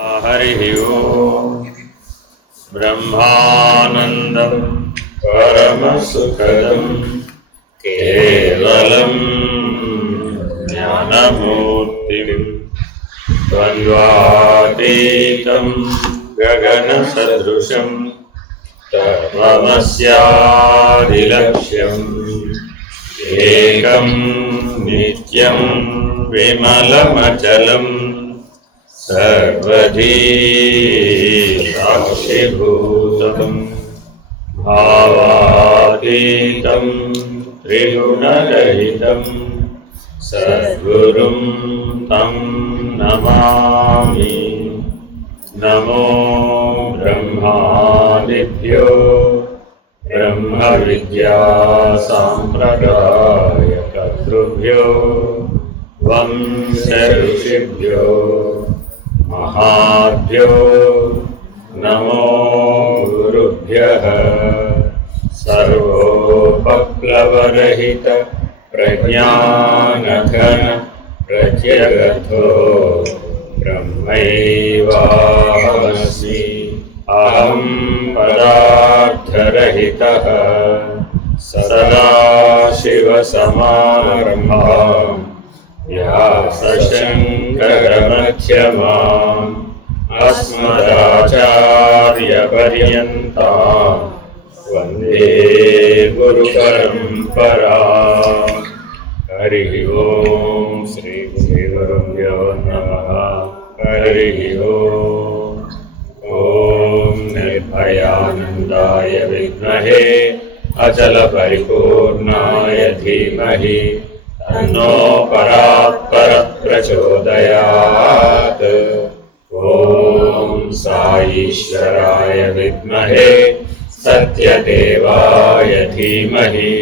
हरि ओम ब्रह्मानंदं परमसुखदं केवलं ज्ञानमूर्तिं द्वन्द्वातीतं गगनसदृशं तत्त्वमस्यादिलक्ष्यम् एकं नित्यं विमलमचलम् सर्वधी साक्षिभूतं भावातीतं त्रिगुणरहितं सद्गुरुं तं नमामि। नमो ब्रह्मादिभ्यो ब्रह्मविद्या साम्प्रदायकर्तृभ्यो वंश ऋषिभ्यो महाभ्यो नमो गुरुभ्यः। सर्वोपप्लवरहित प्रज्ञानघन प्रत्यगतो ब्रह्मैवाहमस्मि। अहं पदार्थरहितः सदाशिवसमारम्भाम् व्यासशङ्करमध्यमाम् अस्मदाचार्यपर्यन्ताम् वन्दे गुरुपरम्पराम्। हरिः ओम् श्री गुरुभ्यो नमः। हरिः ओम्। ॐ निर्भयानन्दाय विद्महे अचलपरिपूर्णाय धीमहि तन्नो परात्परः प्रचोदयात्। ॐ साईश्वराय विद्महे सत्यदेवाय धीमहि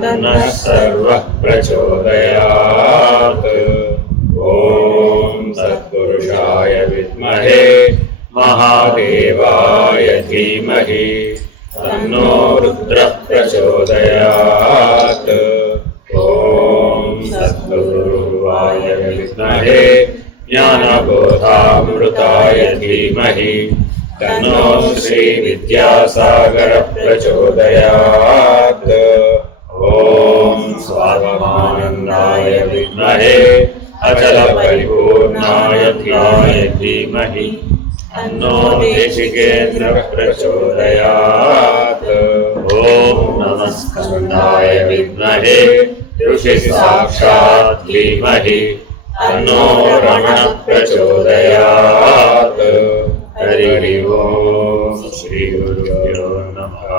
तन्नः सर्वः प्रचोदयात्। ॐ सत्पुरुषाय विद्महे महादेवाय धीमहि तन्नो रुद्रः प्रचोदयात्। ॐ सद्गुरुवाय विद्महे ज्ञानबोधामृताय धीमहि तन्नो श्रीविद्यासागरः प्रचोदयात्। ॐ स्वात्मानन्दाय विद्महे अचलपरिपूर्णाय धीमहि तन्नो देशिकेन्द्रः प्रचोदयात्। ॐ नमः स्कन्दाय विद्महे ऋषिसाक्षात् धीमहि तन्नो रमणः प्रचोदयात्। हरिः ओम् श्री गुरुभ्यो नमः।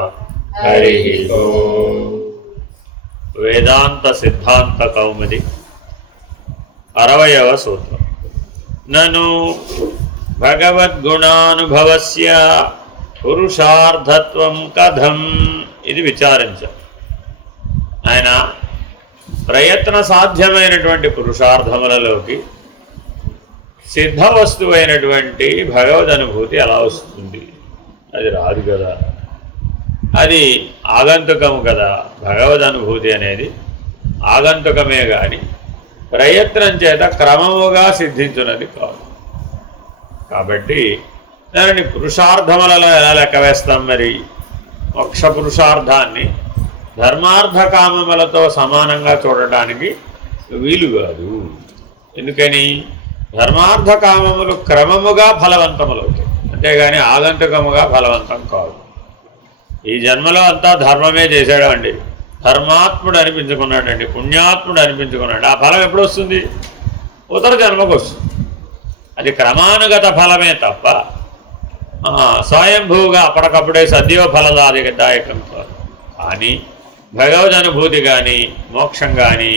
हरिः ओम्। వేదాంత సిద్ధాంత కౌముది 60వ సూత్రం. నను భగవద్గుణానుభవస్య పురుషార్థత్వం కథం. ఇది విచారించాం. ఆయన ప్రయత్న సాధ్యమైనటువంటి పురుషార్థములలోకి సిద్ధ వస్తువైనటువంటి భగవద్ అనుభూతి ఎలా వస్తుంది? అది రాదు కదా, అది ఆగంతుకము కదా. భగవద్ అనుభూతి అనేది ఆగంతుకమే కానీ ప్రయత్నం చేత క్రమముగా సిద్ధించున్నది కాదు. కాబట్టి దానిని పురుషార్థములలో ఎలా లెక్క వేస్తాం? మరి మోక్ష పురుషార్థాన్ని ధర్మార్థ కామములతో సమానంగా చూడటానికి వీలు కాదు. ఎందుకని? ధర్మార్థ కామములు క్రమముగా ఫలవంతములవుతాయి, అంతేగాని ఆగంతుకముగా ఫలవంతం కాదు. ఈ జన్మలో అంతా ధర్మమే చేశాడు అండి, ధర్మాత్ముడు అనిపించుకున్నాడండి, పుణ్యాత్ముడు అనిపించుకున్నాడు. ఆ ఫలం ఎప్పుడు వస్తుంది? ఉత్తర జన్మకు వస్తుంది. అది క్రమానుగత ఫలమే తప్ప స్వయంభూగా అప్పటికప్పుడే సద్యో ఫలదాయకం కాదు. కానీ భగవద్ అనుభూతి కానీ మోక్షం కానీ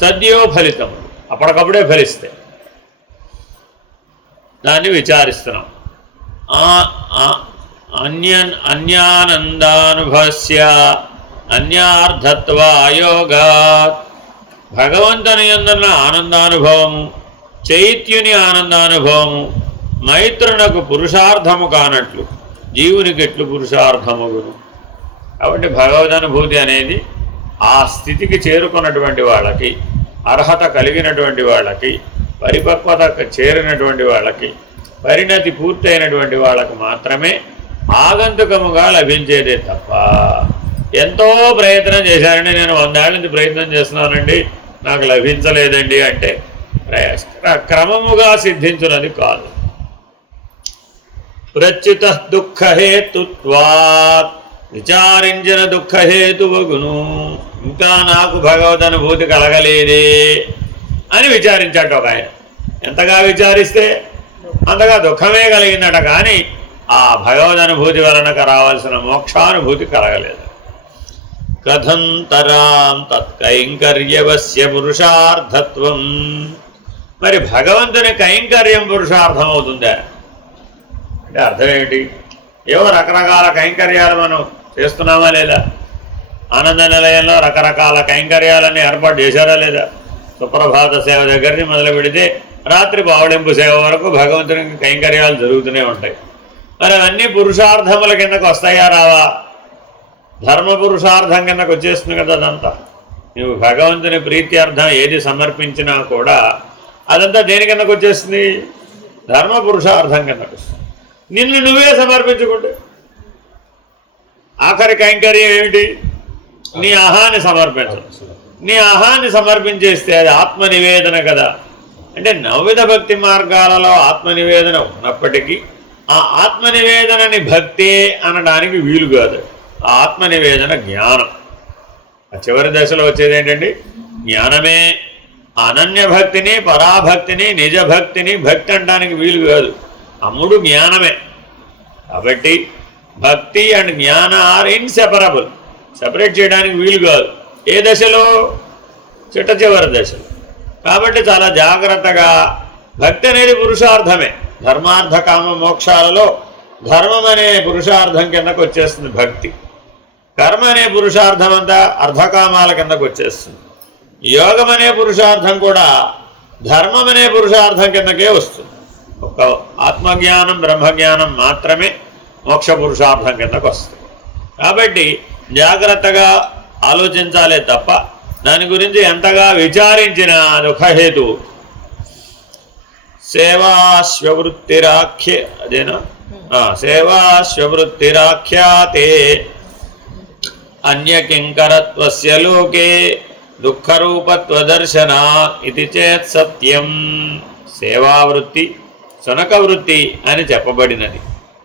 సద్యో ఫలితములు, అప్పటికప్పుడే ఫలిస్తాయి. దాన్ని విచారిస్తున్నాం. అన్యానందానుభవస్య అన్యార్థత్వ అయోగాత్. భగవంతుని యందున్న ఆనందానుభవము, చైత్యుని ఆనందానుభవము మైత్రునకు పురుషార్థము కానట్లు జీవునికి ఎట్లు పురుషార్థముగును. కాబట్టి భగవదనుభూతి అనేది ఆ స్థితికి చేరుకున్నటువంటి వాళ్ళకి, అర్హత కలిగినటువంటి వాళ్ళకి, పరిపక్వత చేరినటువంటి వాళ్ళకి పరిణతి పూర్తయినటువంటి వాళ్ళకు మాత్రమే ఆగంతుకముగా లభించేదే తప్ప ఎంతో ప్రయత్నం చేశానండి, నేను 100 ఏళ్ళ నుంచి ప్రయత్నం చేస్తున్నానండి, నాకు లభించలేదండి అంటే క్రమముగా సిద్ధించున్నది కాదు. ప్రచ్యుత దుఃఖహేతుత్వాత్ విచారించిన దుఃఖహేతువగును. ఇంకా నాకు భగవద్ అనుభూతి కలగలేదే అని విచారించాడు ఒక ఆయన. ఎంతగా విచారిస్తే అంతగా దుఃఖమే కలిగిందట, కానీ ఆ భగవద్ అనుభూతి వలన రావాల్సిన మోక్షానుభూతి కలగలేదు. కథంతరాం తత్కైంకర్యవస్య పురుషార్థత్వం. మరి భగవంతుని కైంకర్యం పురుషార్థం అవుతుందా అంటే అర్థం ఏమిటి? ఏవో రకరకాల కైంకర్యాలు మనం చేస్తున్నామా లేదా? ఆనంద నిలయంలో రకరకాల కైంకర్యాలన్నీ ఏర్పాటు చేశారా లేదా? సుప్రభాత సేవ దగ్గర నుంచి మొదలు పెడితే రాత్రి పావళింపు సేవ వరకు భగవంతునికి కైంకర్యాలు జరుగుతూనే ఉంటాయి. మరి అవన్నీ పురుషార్థముల కిందకు వస్తాయా రావా? ధర్మ పురుషార్థం కిందకు వచ్చేస్తుంది కదా అదంతా. నువ్వు భగవంతుని ప్రీత్యర్థం ఏది సమర్పించినా కూడా అదంతా దేని కిందకు వచ్చేస్తుంది? ధర్మ పురుషార్థం కిందకు వస్తుంది. నిన్ను నువ్వే సమర్పించుకుంటే ఆఖరి కైంకర్యం ఏమిటి? నీ అహాన్ని సమర్పించడం. నీ అహాన్ని సమర్పించేస్తే అది ఆత్మనివేదన కదా. అంటే నవవిధ భక్తి మార్గాలలో ఆత్మనివేదన ఉన్నప్పటికీ ఆ ఆత్మనివేదనని భక్తే అనడానికి వీలు కాదు. ఆ ఆత్మనివేదన జ్ఞానం. ఆ చివరి దశలో వచ్చేది ఏంటంటే జ్ఞానమే. అనన్య భక్తిని, పరాభక్తిని, నిజభక్తిని భక్తి అనడానికి వీలు కాదు. అమ్ముడు జ్ఞానమే. కాబట్టి భక్తి అండ్ జ్ఞాన ఆర్ ఇన్సెపరబుల్. సెపరేట్ చేయడానికి వీలు కాదు. ఏ దశలో? చిట్ట చివరి దశలో. కాబట్టి చాలా జాగ్రత్తగా భక్తి అనేది పురుషార్థమే. ధర్మార్థ కామ మోక్షాలలో ధర్మం అనే పురుషార్థం కిందకు వచ్చేస్తుంది భక్తి. కర్మ అనే పురుషార్థం అంతా అర్ధకామాల కిందకు వచ్చేస్తుంది. యోగం అనే పురుషార్థం కూడా ధర్మం అనే పురుషార్థం కిందకే వస్తుంది. ఒక ఆత్మజ్ఞానం బ్రహ్మజ్ఞానం మాత్రమే మోక్ష పురుషార్థం కిందకు వస్తుంది. కాబట్టి జాగ్రత్తగా ఆలోచించాలే తప్ప దాని గురించి ఎంతగా విచారించినా దుఃఖహేతు. సేవాశ్వవృత్తిరాఖ్య అదేనా? సేవాశ్వవృత్తిరాఖ్యాతే అన్యకింకరత్వస్య లోకే దుఃఖరూపత్వదర్శన ఇది చేత్ సత్యం. సేవావృత్తి శునక వృత్తి అని చెప్పబడినది.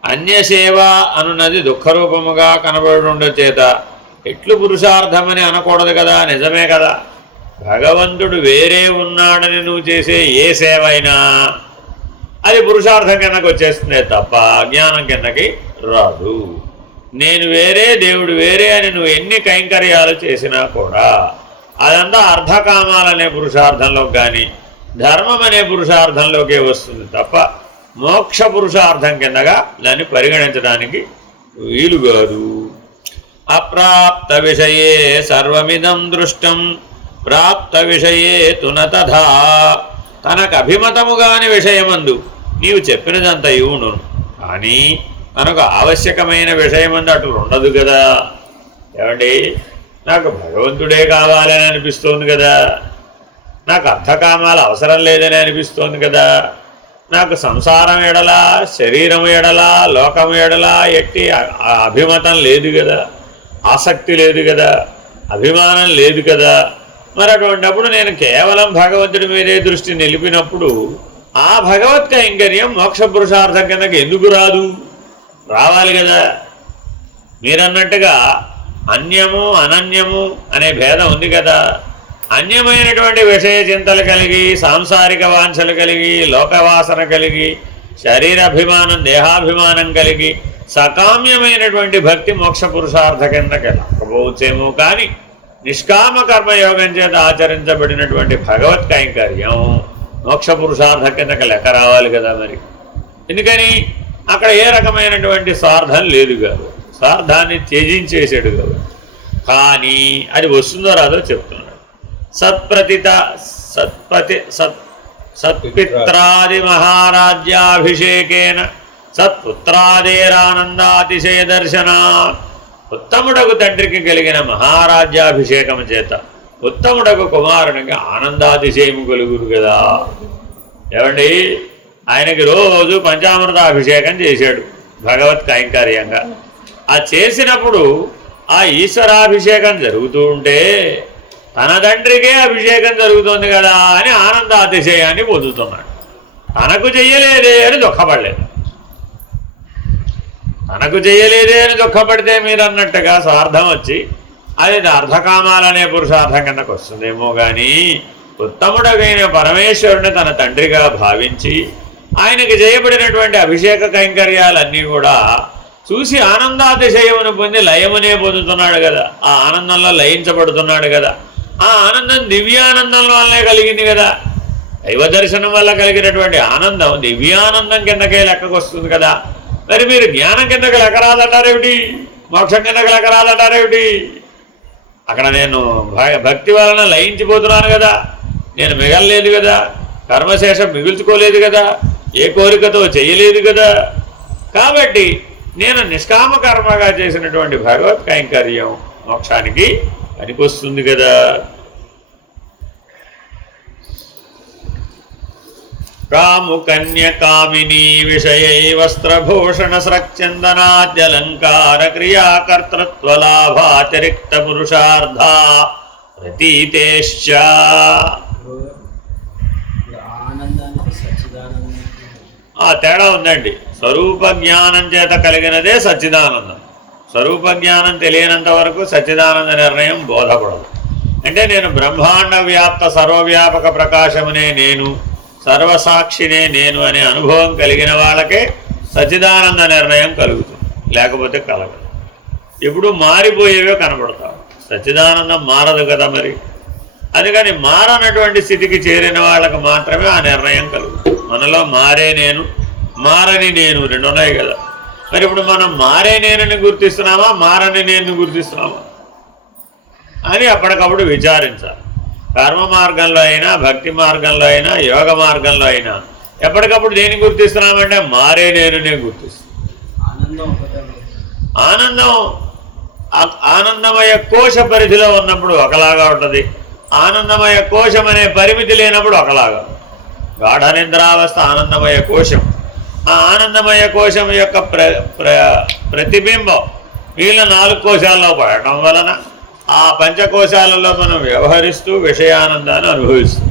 అన్యసేవ అనున్నది దుఃఖరూపముగా కనబడుట చేత ఎట్లు పురుషార్థమని అనకూడదు కదా. నిజమే కదా. భగవంతుడు వేరే ఉన్నాడని నువ్వు చేసే ఏ సేవ అయినా అది పురుషార్థం కిందకి వచ్చేస్తుందే తప్ప జ్ఞానం కిందకి రాదు. నేను వేరే దేవుడు వేరే అని నువ్వు ఎన్ని కైంకర్యాలు చేసినా కూడా అదంతా అర్ధకామాలనే పురుషార్థంలోకి కానీ ధర్మం అనే పురుషార్థంలోకే వస్తుంది తప్ప మోక్ష పురుషార్థం కిందగా దాన్ని పరిగణించడానికి వీలు కాదు. అప్రాప్త విషయే సర్వమిదం దృష్టం ప్రాప్త విషయే తున తథా. తనకు అభిమతముగాని విషయమందు నీవు చెప్పినదంత ఇవును, కానీ తనకు ఆవశ్యకమైన విషయమందు అటు ఉండదు కదా. ఏమండి, నాకు భగవంతుడే కావాలని అనిపిస్తోంది కదా, నాకు అర్థకామాలు అవసరం లేదని అనిపిస్తోంది కదా, నాకు సంసారం ఎడలా శరీరం ఎడలా లోకం ఎడలా ఎట్టి అభిమతం లేదు కదా, ఆసక్తి లేదు కదా, అభిమానం లేదు కదా. మరి అటువంటిప్పుడు నేను కేవలం భగవంతుడి మీదే దృష్టి నిలిపినప్పుడు ఆ భగవత్ కైంకర్యం మోక్ష పురుషార్థం కిందకి ఎందుకు రాదు? రావాలి కదా. మీరన్నట్టుగా అన్యము అనన్యము అనే భేదం ఉంది కదా. అన్యమైనటువంటి విషయ చింతలు కలిగి సాంసారిక వాంఛలు కలిగి లోకవాసన కలిగి శరీరాభిమానం దేహాభిమానం కలిగి సకామ్యమైనటువంటి భక్తి మోక్ష పురుషార్థ కిందకి రాకపోవచ్చేమో, కానీ నిష్కామ కర్మయోగం చేత ఆచరించబడినటువంటి భగవత్ కైంకర్యం మోక్ష పురుషార్థ కిందకి లెక్క రావాలి కదా. మరి ఎందుకని? అక్కడ ఏ రకమైనటువంటి స్వార్థం లేదు కాదు, స్వార్థాన్ని త్యజించేసాడు కాదు. కానీ అది వస్తుందో రాదో చెప్తున్నాడు. సత్పిత్రాది మహారాజ్యాభిషేకేన సత్పుత్రాదేరానందాతిశయ దర్శన. ఉత్తముడకు తండ్రికి కలిగిన మహారాజ్యాభిషేకం చేత ఉత్తముడకు కుమారునికి ఆనందాతిశయము కలుగురు కదా. ఏమండి, ఆయనకి రోజు పంచామృత అభిషేకం చేశాడు భగవత్ కైంకర్యంగా. ఆ చేసినప్పుడు ఆ ఈశ్వరాభిషేకం జరుగుతూ ఉంటే తన తండ్రికే అభిషేకం జరుగుతుంది కదా అని ఆనంద అతిశయాన్ని పొందుతున్నాడు. తనకు చెయ్యలేదే అని దుఃఖపడలేదు. తనకు చెయ్యలేదే అని దుఃఖపడితే మీరు అన్నట్టుగా స్వార్థం వచ్చి అది అర్ధకామాలనే పురుషార్థం కిందకు వస్తుందేమో కానీ ఉత్తముడైన పరమేశ్వరుని తన తండ్రిగా భావించి ఆయనకి చేయబడినటువంటి అభిషేక కైంకర్యాలన్నీ కూడా చూసి ఆనందాతిశయమును పొంది లయమునే పొందుతున్నాడు కదా. ఆ ఆనందంలో లయించబడుతున్నాడు కదా. ఆ ఆనందం దివ్యానందం వల్లనే కలిగింది కదా. దైవ దర్శనం వల్ల కలిగినటువంటి ఆనందం దివ్యానందం కిందకే లెక్కకు వస్తుంది కదా. మరి మీరు జ్ఞానం కిందకి లెక్క రాదంటారేమిటి, మోక్షం కిందకి లెక్క రాదంటారేమిటి? అక్కడ నేను భక్తి వలన లయించిపోతున్నాను కదా, నేను మిగలలేదు కదా, కర్మశేషం మిగుల్చుకోలేదు కదా, ఏ కోరికతో చేయలేదు కదా. కాబట్టి నేను నిష్కామ కర్మగా చేసినటువంటి భగవత్ కైంకర్యం మోక్షానికి పనికొస్తుంది కదా. కాముకన్య కామినీ విషయై వస్త్రభూషణ స్రక్చందనాద్యలంకార క్రియాకర్తృత్వలాభాతిరిక్త పురుషార్థా ప్రతీతేశ్చ. ఆ తేడా ఉందండి. స్వరూప జ్ఞానం చేత కలిగినదే సచ్చిదానందం. స్వరూప జ్ఞానం తెలియనంత వరకు సచ్చిదానంద నిర్ణయం బోధపడదు. అంటే నేను బ్రహ్మాండ వ్యాప్త సర్వవ్యాపక ప్రకాశమునే నేను, సర్వసాక్షినే నేను అనే అనుభవం కలిగిన వాళ్ళకే సచ్చిదానంద నిర్ణయం కలుగుతుంది, లేకపోతే కలగదు. ఇప్పుడు మారిపోయేవే కనబడతావు. సచ్చిదానందం మారదు కదా. మరి అందుకని మారనటువంటి స్థితికి చేరిన వాళ్ళకి మాత్రమే ఆ నిర్ణయం కలుగుతుంది. మనలో మారే నేను, మారని నేను రెండు ఉన్నాయి కదా. మరి ఇప్పుడు మనం మారే నేనని గుర్తిస్తున్నామా, మారని నేను గుర్తిస్తున్నామా అని అప్పటికప్పుడు విచారించాలి. కర్మ మార్గంలో అయినా, భక్తి మార్గంలో అయినా, యోగ మార్గంలో అయినా ఎప్పటికప్పుడు దేన్ని గుర్తిస్తున్నామంటే మారే నేనునే గుర్తిస్తున్నాం. ఆనందమయ కోశ పరిధిలో ఉన్నప్పుడు ఒకలాగా ఉంటుంది, ఆనందమయ కోశం అనే పరిమితి లేనప్పుడు ఒకలాగా. గాఢ నిద్రావస్థ ఆనందమయ కోశం. ఆ ఆనందమయ కోశం యొక్క ప్రతిబింబం మిగిలిన 4 కోశాల్లో పడటం వలన ఆ పంచకోశాలలో మనం వ్యవహరిస్తూ విషయానందాన్ని అనుభవిస్తాం.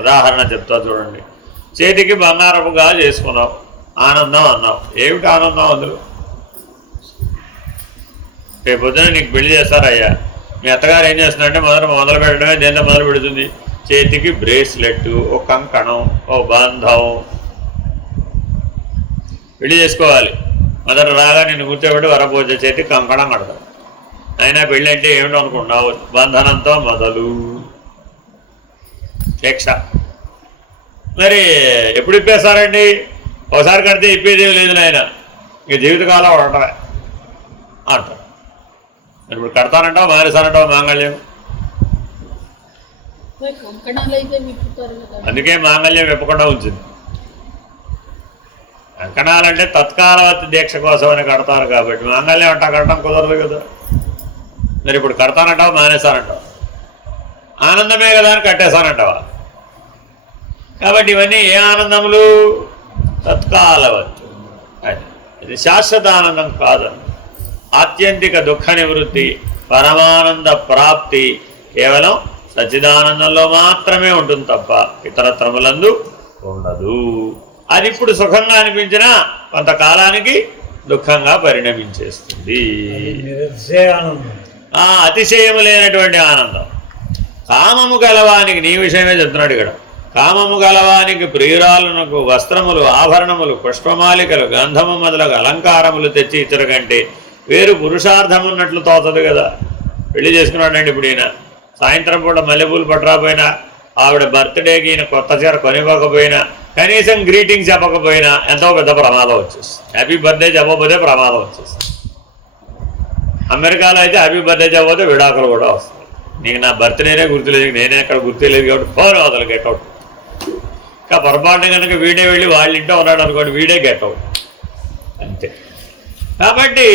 ఉదాహరణ చెప్తా చూడండి. చేతికి బంగారపుగా చేసుకున్నాం, ఆనందం అన్నాం. ఏమిటి ఆనందం అందులో? రేపు పొద్దున నీకు పెళ్లి చేస్తారయ్యా, మీ అత్తగారు ఏం చేస్తున్నారంటే మొదలు పెట్టడమే. దేంతో మొదలు పెడుతుంది? చేతికి బ్రేస్లెట్, ఓ కంకణం, ఓ బంధం. పెళ్లి చేసుకోవాలి. మొదట రాగా నిన్ను కూర్చోబెట్టి వరపోజ చేతికి కంకణం కడతావు. అయినా పెళ్ళి అంటే ఏమిటో అనుకున్నావు? బంధనంతో మొదలు శిక్ష. మరి ఎప్పుడు ఇప్పేస్తారండి? ఒకసారి కడితే ఇప్పేదేమి లేదు నాయన, ఇక జీవితకాలం ఉండటమే అంటారు. మరి ఇప్పుడు కడతానంటావు, మానేస్తానంటావు మాంగళ్యం. అందుకే మాంగళ్యం విప్పకుండా ఉంచింది. కంకణాలంటే తత్కాలవతి దీక్ష కోసం అని కడతారు కాబట్టి మాంగళ్యం అంటా కట్టడం కుదరదు కదా. మరి ఇప్పుడు కడతానంటావా, మానేస్తానంటావా? ఆనందమే కదా అని కట్టేస్తానంటావా? కాబట్టి ఇవన్నీ ఏ ఆనందములు? తత్కాలవత్తు. ఇది శాశ్వత ఆనందం కాదు. ఆత్యంతిక దుఃఖ నివృత్తి, పరమానంద ప్రాప్తి కేవలం సచ్చిదానందంలో మాత్రమే ఉంటుంది తప్ప ఇతరత్రములందు ఉండదు. అది ఇప్పుడు సుఖంగా అనిపించినా కొంతకాలానికి దుఃఖంగా పరిణమించేస్తుంది. అతిశయము లేనటువంటి ఆనందం. కామము గలవానికి, నీ విషయమే చెప్తున్నాడు ఇక్కడ, కామము గలవానికి ప్రియురాలునకు వస్త్రములు, ఆభరణములు, పుష్పమాలికలు, గంధము మొదలగు అలంకారములు తెచ్చి ఇతరు కంటే వేరు పురుషార్థమున్నట్లు తోచదు కదా. పెళ్లి చేసుకున్నాడండి ఇప్పుడు ఈయన. సాయంత్రం పూట మల్లెపూలు పట్టరాపోయినా, ఆవిడ బర్త్డేకి ఈయన కొత్త చీర కొనివ్వకపోయినా, కనీసం గ్రీటింగ్స్ చెప్పకపోయినా ఎంతో పెద్ద ప్రమాదం వచ్చేస్తుంది. హ్యాపీ బర్త్డే చెప్పకపోతే ప్రమాదం వచ్చేస్తుంది. అమెరికాలో అయితే హ్యాపీ బర్త్డే చెప్పకపోతే విడాకులు కూడా వస్తాయి. నీకు నా బర్త్డేనే గుర్తులేదు, నేనే అక్కడ గుర్తులేదు కాబట్టి ఫోన్ అవతల గెట్అవుట్. ఇంకా పొరపాటున కనుక వీడే వెళ్ళి వాళ్ళ ఇంట్లో ఉన్నాడు అనుకోండి, వీడే గెట్అవుట్ అంతే. కాబట్టి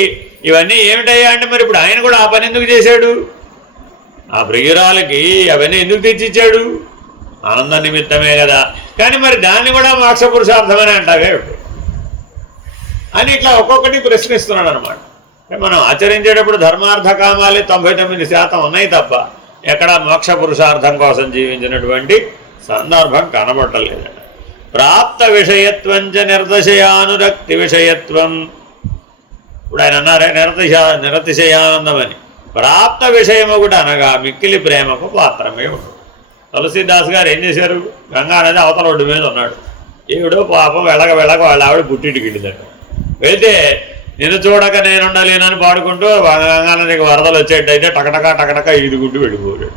ఇవన్నీ ఏమిటయ్యా అంటే మరి ఇప్పుడు ఆయన కూడా ఆ పని ఎందుకు చేశాడు? ఆ ప్రియురాలకి అవన్నీ ఎందుకు తెచ్చిచ్చాడు? ఆనంద నిమిత్తమే కదా, కానీ మరి దాన్ని కూడా మోక్ష పురుషార్థమని అంటావే అని ఇట్లా ఒక్కొక్కటి ప్రశ్నిస్తున్నాడు అనమాట. మనం ఆచరించేటప్పుడు ధర్మార్థ కామాలే 99% ఉన్నాయి తప్ప ఎక్కడ మోక్ష పురుషార్థం కోసం జీవించినటువంటి సందర్భం కనబడలేదట. ప్రాప్త విషయత్వంచ నిర్దశయానురక్తి విషయత్వం. ఇప్పుడు ఆయన అన్నారే నిరతిశయానందమని. ప్రాప్త విషయం ఒకటి అనగా మిక్కిలి ప్రేమకు పాత్రమే ఉంటుంది. తులసీదాస్ గారు ఏం చేశారు, గంగా నది అవతల ఒడ్డు మీద ఉన్నాడు. ఈవిడో పాపం వెళ్ళక వాళ్ళ ఆవిడ పుట్టింటికి వెళ్ళిందట. వెళ్తే నిన్ను చూడక నేనుండలేనని పాడుకుంటూ గంగా నదికి వరదలు వచ్చేటైతే టకటక ఈదుకుంటూ వెళ్ళిపోయాడు.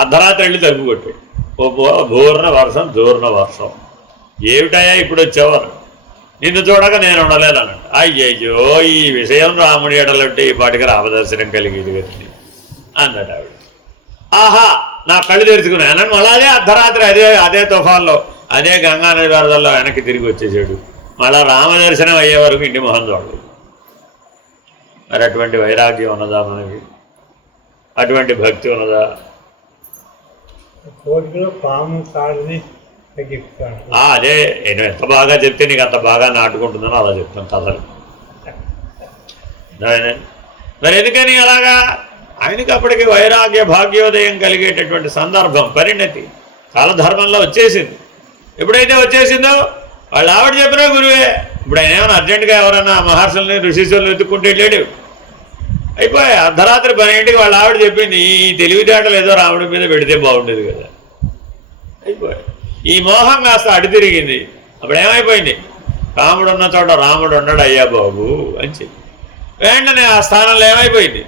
అర్ధరాత్రి వెళ్ళి తలుపు కొట్టాడు. జోర్న వర్షం. ఏమిటయ్యా ఇప్పుడు వచ్చేవారు, నిన్ను చూడక నేను ఉండలేదన్నట్టు. అయ్యయ్యో, ఈ విషయం రాముడి ఎడలంటే ఈ పాటికి రామదర్శనం కలిగేది కదండి అన్నట్టు ఆవిడ. ఆహా, నా కళ్ళు తెరుచుకున్నాను. అలాగే అర్ధరాత్రి అదే తుఫాన్లో అదే గంగానది వరదల్లో వెనక్కి తిరిగి వచ్చేసాడు. మళ్ళా రామదర్శనం అయ్యే వరకు ఇంటి మొహం చూడలేదు. మరి అటువంటి వైరాగ్యం ఉన్నదా మనకి? అటువంటి భక్తి ఉన్నదా? అదే నేను ఎంత బాగా చెప్తే నీకు అంత బాగా నాటుకుంటుందని అలా చెప్తాను కథలు. మరి ఎందుకని అలాగా? ఆయనకి అప్పటికి వైరాగ్య భాగ్యోదయం కలిగేటటువంటి సందర్భం, పరిణతి కాలధర్మంలో వచ్చేసింది. ఎప్పుడైతే వచ్చేసిందో వాళ్ళు ఆవిడ చెప్పినా గురువే. ఇప్పుడు ఆయన ఏమైనా అర్జెంటుగా ఎవరన్నా మహర్షుల్ని ఋషిశుల్ని వెతుక్కుంటే వెళ్ళాడు. అయిపోయి అర్ధరాత్రి 12ంటికి వాళ్ళ ఆవిడ చెప్పింది, ఈ తెలివితేటలు ఏదో రాముడి మీద పెడితే బాగుండేది కదా. అయిపోయి ఈ మోహం కాస్త అడి తిరిగింది. అప్పుడు ఏమైపోయింది, రాముడు ఉన్న చోట రాముడు ఉన్నాడు అయ్యా బాబు అని చెప్పి వెంటనే ఆ స్థానంలో ఏమైపోయింది,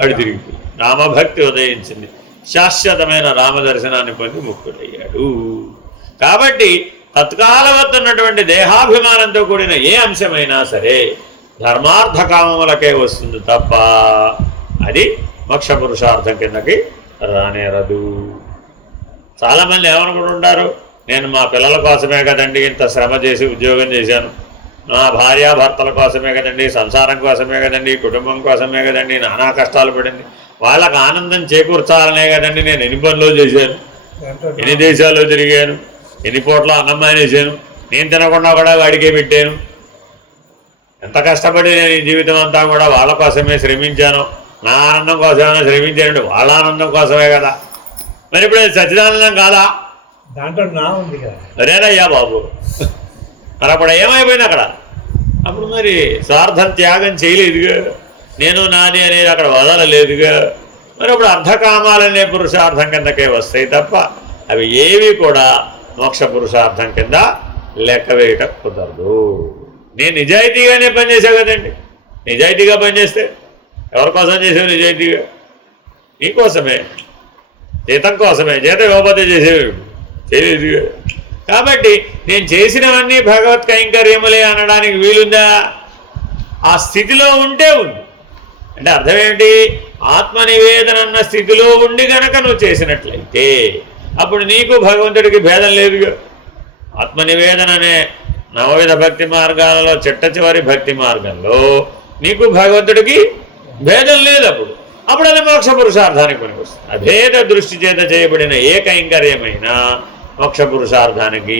అడి తిరిగిపోయింది. రామభక్తి ఉదయించింది. శాశ్వతమైన రామదర్శనాన్ని పొంది ముక్తుడయ్యాడు. కాబట్టి తత్కాలవత్తున్నటువంటి దేహాభిమానంతో కూడిన ఏ అంశమైనా సరే ధర్మార్థ కామములకే వస్తుంది తప్ప అది మోక్ష పురుషార్థం కిందకి రానేరదు. చాలామంది ఏమనుకుంటుంటారు, నేను మా పిల్లల కోసమే కదండి ఇంత శ్రమ చేసి ఉద్యోగం చేశాను, నా భార్యాభర్తల కోసమే కదండి, సంసారం కోసమే కదండి, కుటుంబం కోసమే కదండి నానా కష్టాలు పడింది, వాళ్ళకు ఆనందం చేకూర్చాలనే కదండి నేను ఎన్ని పనులు చేశాను, ఎన్ని దేశాల్లో తిరిగాను, ఎన్ని పూట్ల అన్నం మానేశాను, నేను తినకుండా కూడా వాడికే పెట్టాను, ఎంత కష్టపడి నేను ఈ జీవితం అంతా కూడా వాళ్ళ కోసమే శ్రమించాను, నా ఆనందం కోసమైనా శ్రమించానండి, వాళ్ళ ఆనందం కోసమే కదా. మరి ఇప్పుడు సచ్చిదానందం కాదా? దాంట్లో నా ఉంది కదా. అరేనయ్యా బాబు, మరి అప్పుడు ఏమైపోయింది అక్కడ? అప్పుడు మరి స్వార్థం త్యాగం చేయలేదుగా, నేను నాది అనేది అక్కడ వదలలేదుగా. మరి అప్పుడు అర్ధకామాలనే పురుషార్థం కిందకే వస్తాయి తప్ప అవి ఏవి కూడా మోక్ష పురుషార్థం కింద లెక్క వేయటం కుదరదు. నేను నిజాయితీగానే పనిచేసావు కదండి. నిజాయితీగా పనిచేస్తే ఎవరి కోసం చేసావు? నిజాయితీగా నీకోసమే, జీతం కోసమే. జీతం ఇవ్వకపోతే చేసేవి చేయలేదు. కాబట్టి నేను చేసినవన్నీ భగవత్ కైంకర్యములే అనడానికి వీలుందా? ఆ స్థితిలో ఉంటే ఉంది. అంటే అర్థం ఏమిటి? ఆత్మనివేదన అన్న స్థితిలో ఉండి గనక నువ్వు చేసినట్లయితే అప్పుడు నీకు భగవంతుడికి భేదం లేదుగా. ఆత్మనివేదన అనే నవవిధ భక్తి మార్గాలలో చిట్ట చివరి భక్తి మార్గంలో నీకు భగవంతుడికి భేదం లేదు. అప్పుడు అది మోక్ష పురుషార్థానికి పనికొస్తుంది. అభేద దృష్టి చేత చేయబడిన ఏ కైంకర్యమైనా మోక్ష పురుషార్థానికి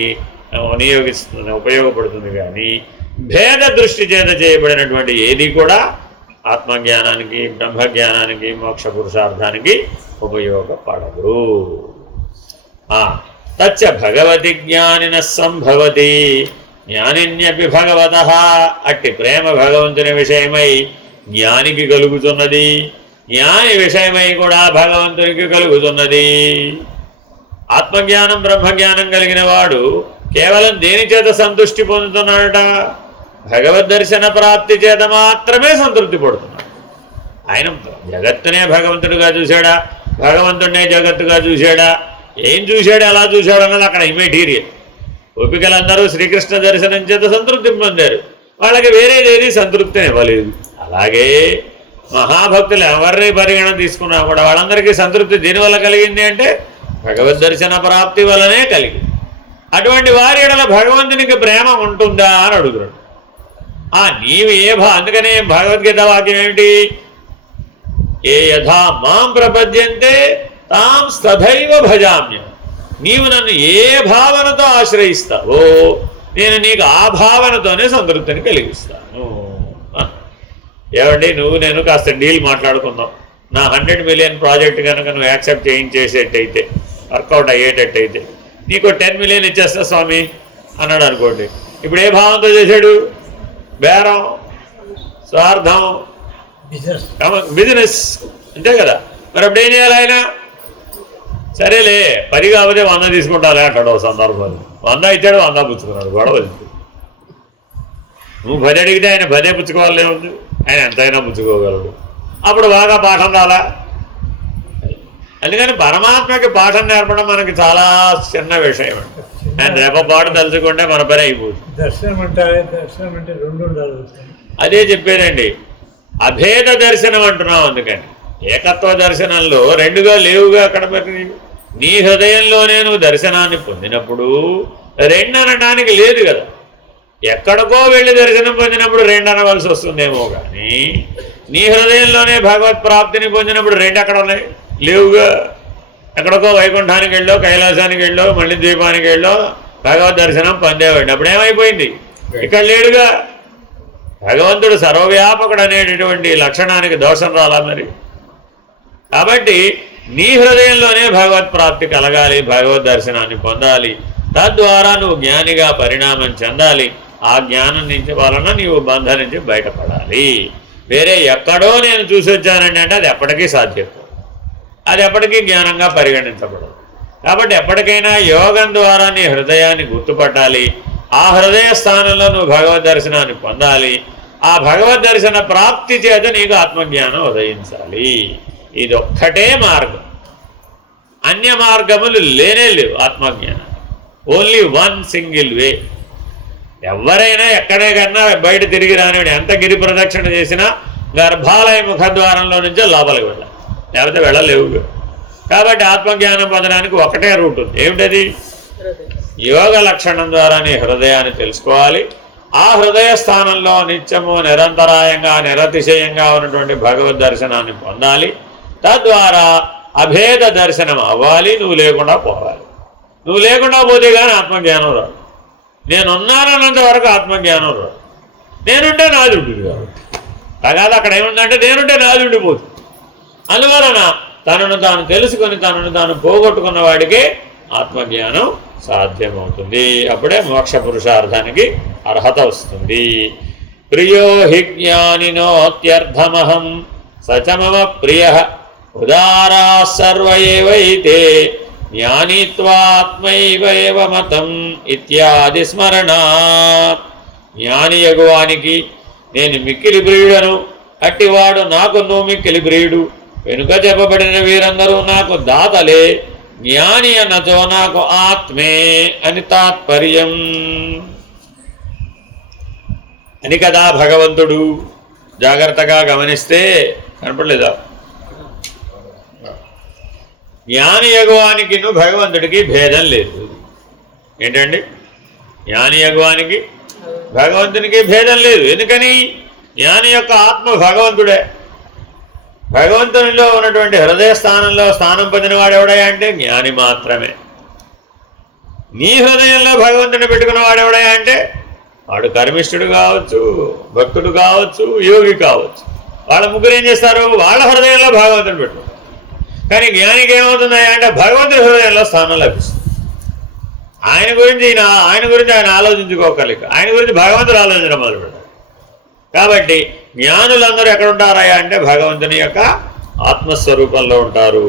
ఉపయోగపడుతుంది. కానీ భేద దృష్టి చేత చేయబడినటువంటి ఏది కూడా ఆత్మజ్ఞానానికి, బ్రహ్మజ్ఞానానికి, మోక్ష పురుషార్థానికి ఉపయోగపడదు. తచ్చ భగవతి జ్ఞానిన సంభవతి జ్ఞానిన్యపి భగవతః. అట్టి ప్రేమ భగవంతుని విషయమై జ్ఞానికి కలుగుతున్నది, జ్ఞాని విషయమై కూడా భగవంతునికి కలుగుతున్నది. ఆత్మజ్ఞానం, బ్రహ్మజ్ఞానం కలిగిన వాడు కేవలం దేని చేత సంతృష్టి పొందుతున్నాడట? భగవద్దర్శన ప్రాప్తి చేత మాత్రమే సంతృప్తి పడుతున్నాడు. ఆయన జగత్తునే భగవంతుడిగా చూశాడా, భగవంతుడినే జగత్తుగా చూశాడా, ఏం చూశాడు, ఎలా చూశాడు అన్నది అక్కడ ఇమెటీరియల్. గోపికలందరూ శ్రీకృష్ణ దర్శనం చేత సంతృప్తి పొందారు, వాళ్ళకి వేరేదేది సంతృప్తిని ఇవ్వలేదు. అలాగే మహాభక్తులు ఎవరిని పరిగణన తీసుకున్నా కూడా వాళ్ళందరికీ సంతృప్తి దేనివల్ల కలిగింది అంటే భగవద్దర్శన ప్రాప్తి వల్లనే కలిగింది. అటువంటి వారి ఎడల భగవంతునికి ప్రేమ ఉంటుందా అని అడుగుతాడు. నీవు అందుకనే భగవద్గీత వాక్యం ఏమిటి? ఏ యథా మాం ప్రపద్యంతే తాం తథైవ భజామ్యం. నీవు నన్ను ఏ భావనతో ఆశ్రయిస్తావో నేను నీకు ఆ భావనతోనే సంతృప్తిని కలిగిస్తాను. ఏమండి నువ్వు నేను కాస్త డీల్ మాట్లాడుకుందాం. నా 100 మిలియన్ ప్రాజెక్ట్ కనుక నువ్వు యాక్సెప్ట్ చేయించేసేటైతే, వర్కౌట్ అయ్యేటట్టయితే నీకు 10 మిలియన్ ఇచ్చేస్తా స్వామి అన్నాడు అనుకోండి. ఇప్పుడు ఏ భావంతో చేశాడు? బేరం, స్వార్థం, బిజినెస్, అంతే కదా. మరి అప్పుడు ఏం చేయాలి ఆయన? సరేలే 10 కాకపోతే 100 తీసుకుంటాలే అంటాడు. ఒక సందర్భాలు 100 ఇచ్చాడు, 100 పుచ్చుకున్నాడు. గొడవ. నువ్వు 10 అడిగితే ఆయన 10 పుచ్చుకోవాలనే ఉంది. ఆయన ఎంతైనా పుచ్చుకోగలడు. అప్పుడు బాగా పాఠం రాలా? అందుకని పరమాత్మకి పాఠం నేర్పడం మనకి చాలా చిన్న విషయం అండి. ఆయన రేపపాటు తలుచుకుంటే మన పని అయిపోతుంది. దర్శనం అంటే రెండు ఉండాలి. అదే చెప్పేదండి, అభేద దర్శనం అంటున్నాం. అందుకని ఏకత్వ దర్శనంలో రెండుగా లేవుగా. అక్కడ మరి నీ హృదయంలోనే నువ్వు దర్శనాన్ని పొందినప్పుడు రెండు అనడానికి లేదు కదా. ఎక్కడికో వెళ్ళి దర్శనం పొందినప్పుడు రెండు అనవలసి వస్తుందేమో, కానీ నీ హృదయంలోనే భగవత్ ప్రాప్తిని పొందినప్పుడు రెండు అక్కడ ఉన్నాయి, లేవుగా. ఎక్కడికో వైకుంఠానికి వెళ్ళో, కైలాసానికి వెళ్ళో, మళ్ళీ ద్వీపానికి వెళ్ళో భగవద్ దర్శనం పొందేవాడిని. అప్పుడు ఏమైపోయింది? ఇక్కడ లేడుగా. భగవంతుడు సర్వవ్యాపకుడు అనేటటువంటి లక్షణానికి దోషం రాలా మరి. కాబట్టి నీ హృదయంలోనే భగవత్ ప్రాప్తి కలగాలి, భగవద్ దర్శనాన్ని పొందాలి. తద్వారా నువ్వు జ్ఞానిగా పరిణామం చెందాలి. ఆ జ్ఞానం నుంచి వలన నీవు బంధం నుంచి బయటపడాలి. వేరే ఎక్కడో నేను చూసి వచ్చానండి అంటే అది ఎప్పటికీ సాధ్యం, అది ఎప్పటికీ జ్ఞానంగా పరిగణించబడదు. కాబట్టి ఎప్పటికైనా యోగం ద్వారా నీ హృదయాన్ని గుర్తుపట్టాలి. ఆ హృదయ స్థానంలో నువ్వు భగవద్ దర్శనాన్ని పొందాలి. ఆ భగవద్ దర్శన ప్రాప్తి చేత నీకు ఆత్మజ్ఞానం ఉదయించాలి. ఇదొక్కటే మార్గం, అన్య మార్గములు లేనే లేవు ఆత్మజ్ఞానం. Only one single way. ఎవరైనా ఎక్కడే కన్నా బయట తిరిగి రానివాడు ఎంత గిరి ప్రదక్షిణ చేసినా గర్భాలయ ముఖద్వారంలో నుంచే లోపలికి వెళ్ళాలి, లేకపోతే వెళ్ళలేవు. కాబట్టి ఆత్మజ్ఞానం పొందడానికి ఒకటే రూట్ ఉంది. ఏమిటది? యోగ లక్షణం ద్వారా నీ హృదయాన్ని తెలుసుకోవాలి. ఆ హృదయ స్థానంలో నిత్యము నిరంతరాయంగా నిరతిశయంగా ఉన్నటువంటి భగవద్ దర్శనాన్ని పొందాలి. తద్వారా అభేద దర్శనం అవ్వాలి. నువ్వు లేకుండా పోవాలి. నువ్వు లేకుండా పోతే కానీ ఆత్మజ్ఞానం రాదు. నేనున్నానన్నంత వరకు ఆత్మజ్ఞానం రాదు. నేనుంటే నాది ఉంటుంది కాబట్టి. కాదు అక్కడ ఏముందంటే నేనుంటే నాది ఉండిపోతుంది. అందువలన తనను తాను తెలుసుకొని తనను తాను పోగొట్టుకున్న వాడికే ఆత్మజ్ఞానం సాధ్యమవుతుంది. అప్పుడే మోక్ష పురుషార్థానికి అర్హత వస్తుంది. ప్రియో హి జ్ఞానినోత్యర్థమహం సచమమ ప్రియ ఉదారా సర్వ ఏవైతే జ్ఞానిత్వాత్మైవ మతం ఇత్యాది స్మరణాత్. జ్ఞాని యగువానికి నేను మిక్కిలి ప్రియుడను, అట్టివాడు నాకు నువ్వు మిక్కిలి ప్రియుడు. వెనుక చెప్పబడిన వీరందరూ నాకు దాతలే, జ్ఞాని అన్నతో నాకు ఆత్మే అని తాత్పర్యం అని కదా భగవంతుడు. జాగ్రత్తగా గమనిస్తే కనపడలేదా? జ్ఞాని యగువానికి భగవంతుడికి భేదం లేదు. ఏంటండి? జ్ఞాని యగువానికి భగవంతునికి భేదం లేదు. ఎందుకని? జ్ఞాని యొక్క ఆత్మ భగవంతుడే. భగవంతునిలో ఉన్నటువంటి హృదయ స్థానంలో స్థానం పొందిన వాడెవడా అంటే జ్ఞాని మాత్రమే. నీ హృదయంలో భగవంతుని పెట్టుకున్న వాడెవడా అంటే వాడు కర్మిష్ఠుడు కావచ్చు, భక్తుడు కావచ్చు, యోగి కావచ్చు. వాళ్ళ ముగ్గురు ఏం చేస్తారు? వాళ్ళ హృదయంలో భగవంతుని పెట్టుకుంటారు. కానీ జ్ఞానికి ఏమవుతున్నాయి అంటే భగవంతుని హృదయంలో స్థానం లభిస్తుంది. ఆయన గురించి ఆయన ఆలోచించుకోగలిక, ఆయన గురించి భగవంతుడు ఆలోచించడం మొదలుపెట్టారు. కాబట్టి జ్ఞానులందరూ ఎక్కడ ఉంటారా అంటే భగవంతుని యొక్క ఆత్మస్వరూపంలో ఉంటారు.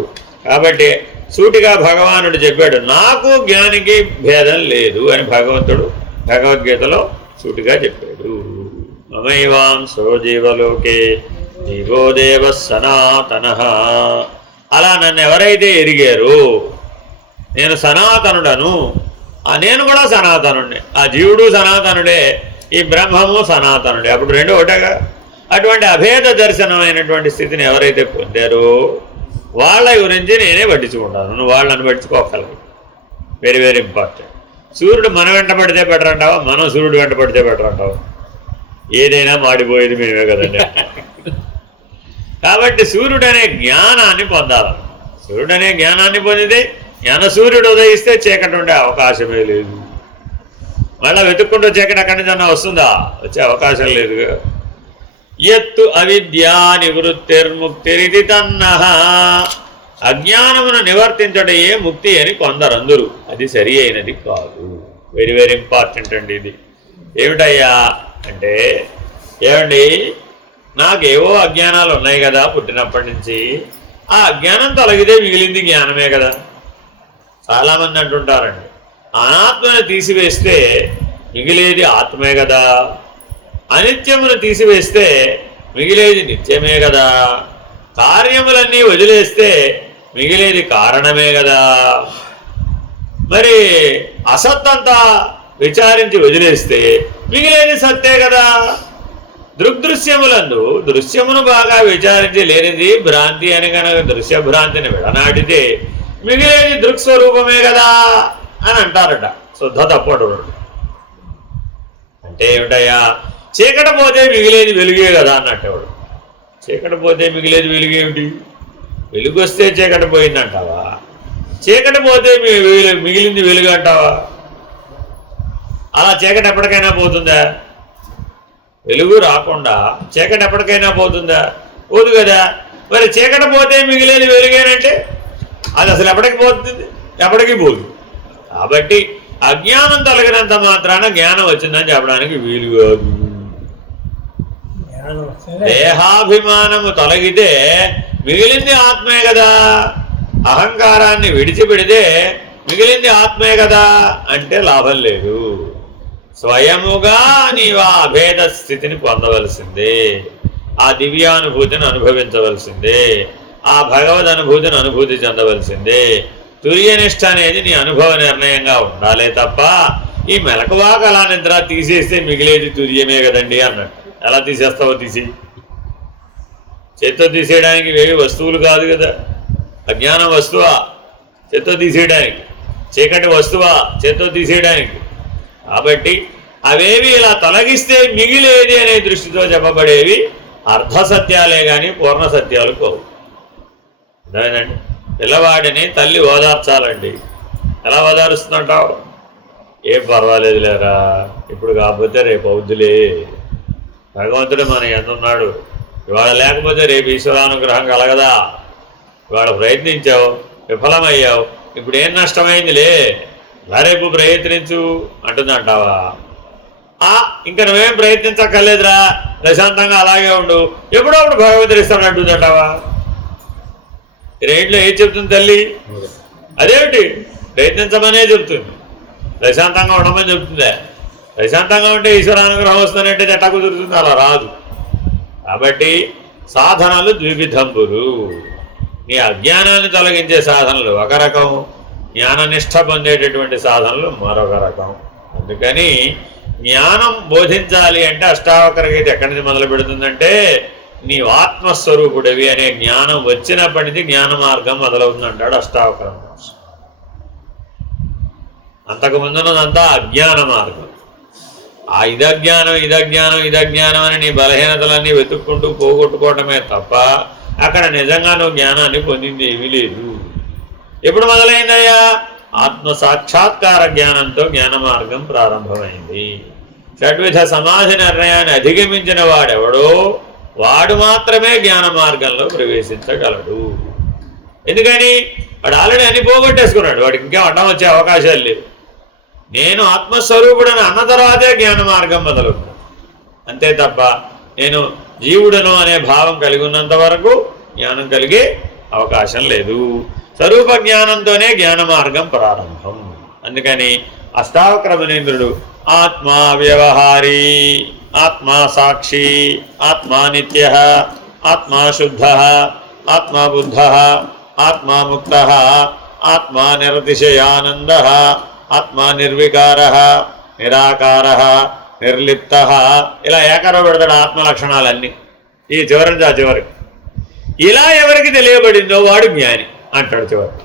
కాబట్టి సూటిగా భగవానుడు చెప్పాడు, నాకు జ్ఞానికి భేదం లేదు అని భగవంతుడు భగవద్గీతలో సూటిగా చెప్పాడు. మమైవాంసో జీవలోకే జీవో దేవ సనాతనః. అలా నన్ను ఎవరైతే ఎరిగారో నేను సనాతనుడను, నేను కూడా సనాతనుడే, ఆ జీవుడు సనాతనుడే, ఈ బ్రహ్మము సనాతనుడే. అప్పుడు రెండు ఒకటేగా. అటువంటి అభేద దర్శనమైనటువంటి స్థితిని ఎవరైతే పొందారో వాళ్ళ గురించి నేనే పట్టించుకుంటాను. నువ్వు వాళ్ళని పట్టించుకోగలవు. Very very important. సూర్యుడు మన వెంట పడితే బెటర్ అంటావా, మనం సూర్యుడు వెంట పడితే బెటర్ అంటావా? ఏదైనా మాడిపోయేది మేమే కదండి. కాబట్టి సూర్యుడు అనే జ్ఞానాన్ని పొందాలి. సూర్యుడు అనే జ్ఞానాన్ని పొందితే జ్ఞానసూర్యుడు ఉదయిస్తే చీకటి ఉండే అవకాశమే లేదు. మళ్ళీ వెతుక్కుంటూ చీకటి అక్కడి నుంచి అన్నా వస్తుందా? వచ్చే అవకాశం లేదుగా. ఎత్తు అవిద్యా నివృత్తిర్ముక్తిరితి తన్నః. అజ్ఞానమును నివర్తించడయే ముక్తి అని కొందరందరూ. అది సరి అయినది కాదు. వెరీ వెరీ ఇంపార్టెంట్ అండి ఇది. ఏమిటయ్యా అంటే, ఏమండి నాకేవో అజ్ఞానాలు ఉన్నాయి కదా పుట్టినప్పటి నుంచి, ఆ అజ్ఞానం తొలగితే మిగిలింది జ్ఞానమే కదా. చాలామంది అంటుంటారండి, అనాత్మను తీసివేస్తే మిగిలేది ఆత్మే కదా, అనిత్యమును తీసివేస్తే మిగిలేది నిత్యమే కదా, కార్యములన్నీ వదిలేస్తే మిగిలేది కారణమే కదా, మరి అసత్తంతా విచారించి వదిలేస్తే మిగిలేది సత్తే కదా. దృగ్దృశ్యములందు దృశ్యమును బాగా విచారించి లేనిది భ్రాంతి అని కనుక దృశ్యభ్రాంతిని విడనాడితే మిగిలేది దృక్స్వరూపమే కదా అని అంటారట. శుద్ధ తప్పడు. అంటే ఏమిటయ్యా, చీకట పోతే మిగిలేది వెలుగే కదా అన్నట్టేవాడు. చీకట పోతే మిగిలేది వెలుగేమిటి? వెలుగు వస్తే చీకట పోయిందంటావా? చీకటి పోతే మిగిలింది వెలుగు అంటావా? అలా చీకటి ఎప్పటికైనా పోతుందా? వెలుగు రాకుండా చీకటి ఎప్పటికైనా పోతుందా? పోదు కదా. మరి చీకటి పోతే మిగిలేది వెలుగేనంటే అది అసలు ఎప్పటికి పోతుంది? ఎప్పటికీ పోదు. కాబట్టి అజ్ఞానం తొలగినంత మాత్రాన జ్ఞానం వచ్చిందని చెప్పడానికి వీలు కాదు. దేహాభిమానము తొలగితే మిగిలింది ఆత్మే కదా. అహంకారాన్ని విడిచిపెడితే మిగిలింది ఆత్మే కదా అంటే లాభం లేదు. స్వయముగా నీవు ఆ అభేద స్థితిని పొందవలసిందే, ఆ దివ్యానుభూతిని అనుభవించవలసిందే, ఆ భగవద్ అనుభూతిని అనుభూతి చెందవలసిందే. తుర్యనిష్ట అనేది నీ అనుభవ నిర్ణయంగా ఉండాలే తప్ప ఈ మెలకువాక అలా నిద్ర తీసేస్తే మిగిలేది తుర్యమే కదండి అన్నట్టు. ఎలా తీసేస్తావో తీసి. చేత్తో తీసేయడానికి ఏవి వస్తువులు కాదు కదా. అజ్ఞానం వస్తువా? చేత్తో తీసేయడానికి. చీకటి వస్తువా? చేత్తో తీసేయడానికి. కాబట్టి అవేవి ఇలా తొలగిస్తే మిగిలేది అనే దృష్టితో చెప్పబడేవి అర్ధసత్యాలే కానీ పూర్ణ సత్యాలు కావు. అదేనండి. పిల్లవాడిని తల్లి ఓదార్చాలండి. ఎలా ఓదారుస్తుందంటావు? ఏం పర్వాలేదు లేరా, ఇప్పుడు కాకపోతే రేపు అవుద్దులే, భగవంతుడు మన ఎందున్నాడు, ఇవాళ లేకపోతే రేపు ఈశ్వరానుగ్రహం కలగదా, ఇవాళ ప్రయత్నించావు విఫలమయ్యావు, ఇప్పుడు ఏం నష్టమైందిలే, ఇలా రేపు ప్రయత్నించు అంటుందంటావా? ఇంకా నువ్వేం ప్రయత్నించక్కర్లేదురా, ప్రశాంతంగా అలాగే ఉండు, ఎప్పుడో అప్పుడు భగవంతుడు ఇస్తాను అంటుందంటావా? రెంట్లో ఏం చెప్తుంది తల్లి? అదేమిటి ప్రయత్నించమనే చెప్తుంది, ప్రశాంతంగా ఉండమని చెప్తుందే. ప్రశాంతంగా ఉంటే ఈశ్వరానుగ్రహం వస్తుందంటే ఎట్టా కుదురుతుంది? అలా రాదు. కాబట్టి సాధనలు ద్వివిధంబులు. నీ అజ్ఞానాన్ని తొలగించే సాధనలు ఒక రకం, జ్ఞాననిష్ట పొందేటటువంటి సాధనలు మరొక రకం. అందుకని జ్ఞానం బోధించాలి అంటే అష్టావకర గీత ఎక్కడి నుంచి మొదలు పెడుతుందంటే నీవు ఆత్మస్వరూపుడివి అనే జ్ఞానం వచ్చినప్పటి నుంచి జ్ఞాన మార్గం మొదలవుతుందంటాడు అష్టావకరం. అంతకు ముందున్నదంతా అజ్ఞాన మార్గం. ఆ ఇదజ్ఞానం అని నీ బలహీనతలన్నీ వెతుక్కుంటూ పోగొట్టుకోవటమే తప్ప అక్కడ నిజంగా నువ్వు జ్ఞానాన్ని పొందింది ఏమీ లేదు. ఎప్పుడు మొదలైందయ్యా? ఆత్మ సాక్షాత్కార జ్ఞానంతో జ్ఞాన మార్గం ప్రారంభమైంది. షడ్విధ సమాధి నిర్ణయాన్ని అధిగమించిన వాడెవడో వాడు మాత్రమే జ్ఞాన మార్గంలో ప్రవేశించగలడు. ఎందుకని? వాడు ఆల్రెడీ అన్ని పోగొట్టేసుకున్నాడు, వాడికి ఇంకేం అడ్డం వచ్చే అవకాశాలు లేవు. నేను ఆత్మస్వరూపుడని అన్న తర్వాతే జ్ఞాన మార్గం మొదలున్నాను. అంతే తప్ప నేను జీవుడను అనే భావం కలిగి ఉన్నంత వరకు జ్ఞానం కలిగే అవకాశం లేదు. స్వరూప జ్ఞానంతోనే జ్ఞాన మార్గం ప్రారంభం. అందుకని అష్టావక్ర మునీంద్రుడు ఆత్మా వ్యవహారీ, ఆత్మా సాక్షి, ఆత్మా నిత్య, ఆత్మా శుద్ధ, ఆత్మా బుద్ధ, ఆత్మా ముక్త, ఆత్మా నిరతిశయానంద, ఆత్మా నిర్వికార, నిరాకార, నిర్లిప్త, ఇలా ఏకరవ పెడతాడు ఆత్మలక్షణాలన్నీ ఈ చివరి నుంచి ఆ చివరికి. ఇలా ఎవరికి తెలియబడిందో వాడు జ్ఞాని అంటాడు చివరికి.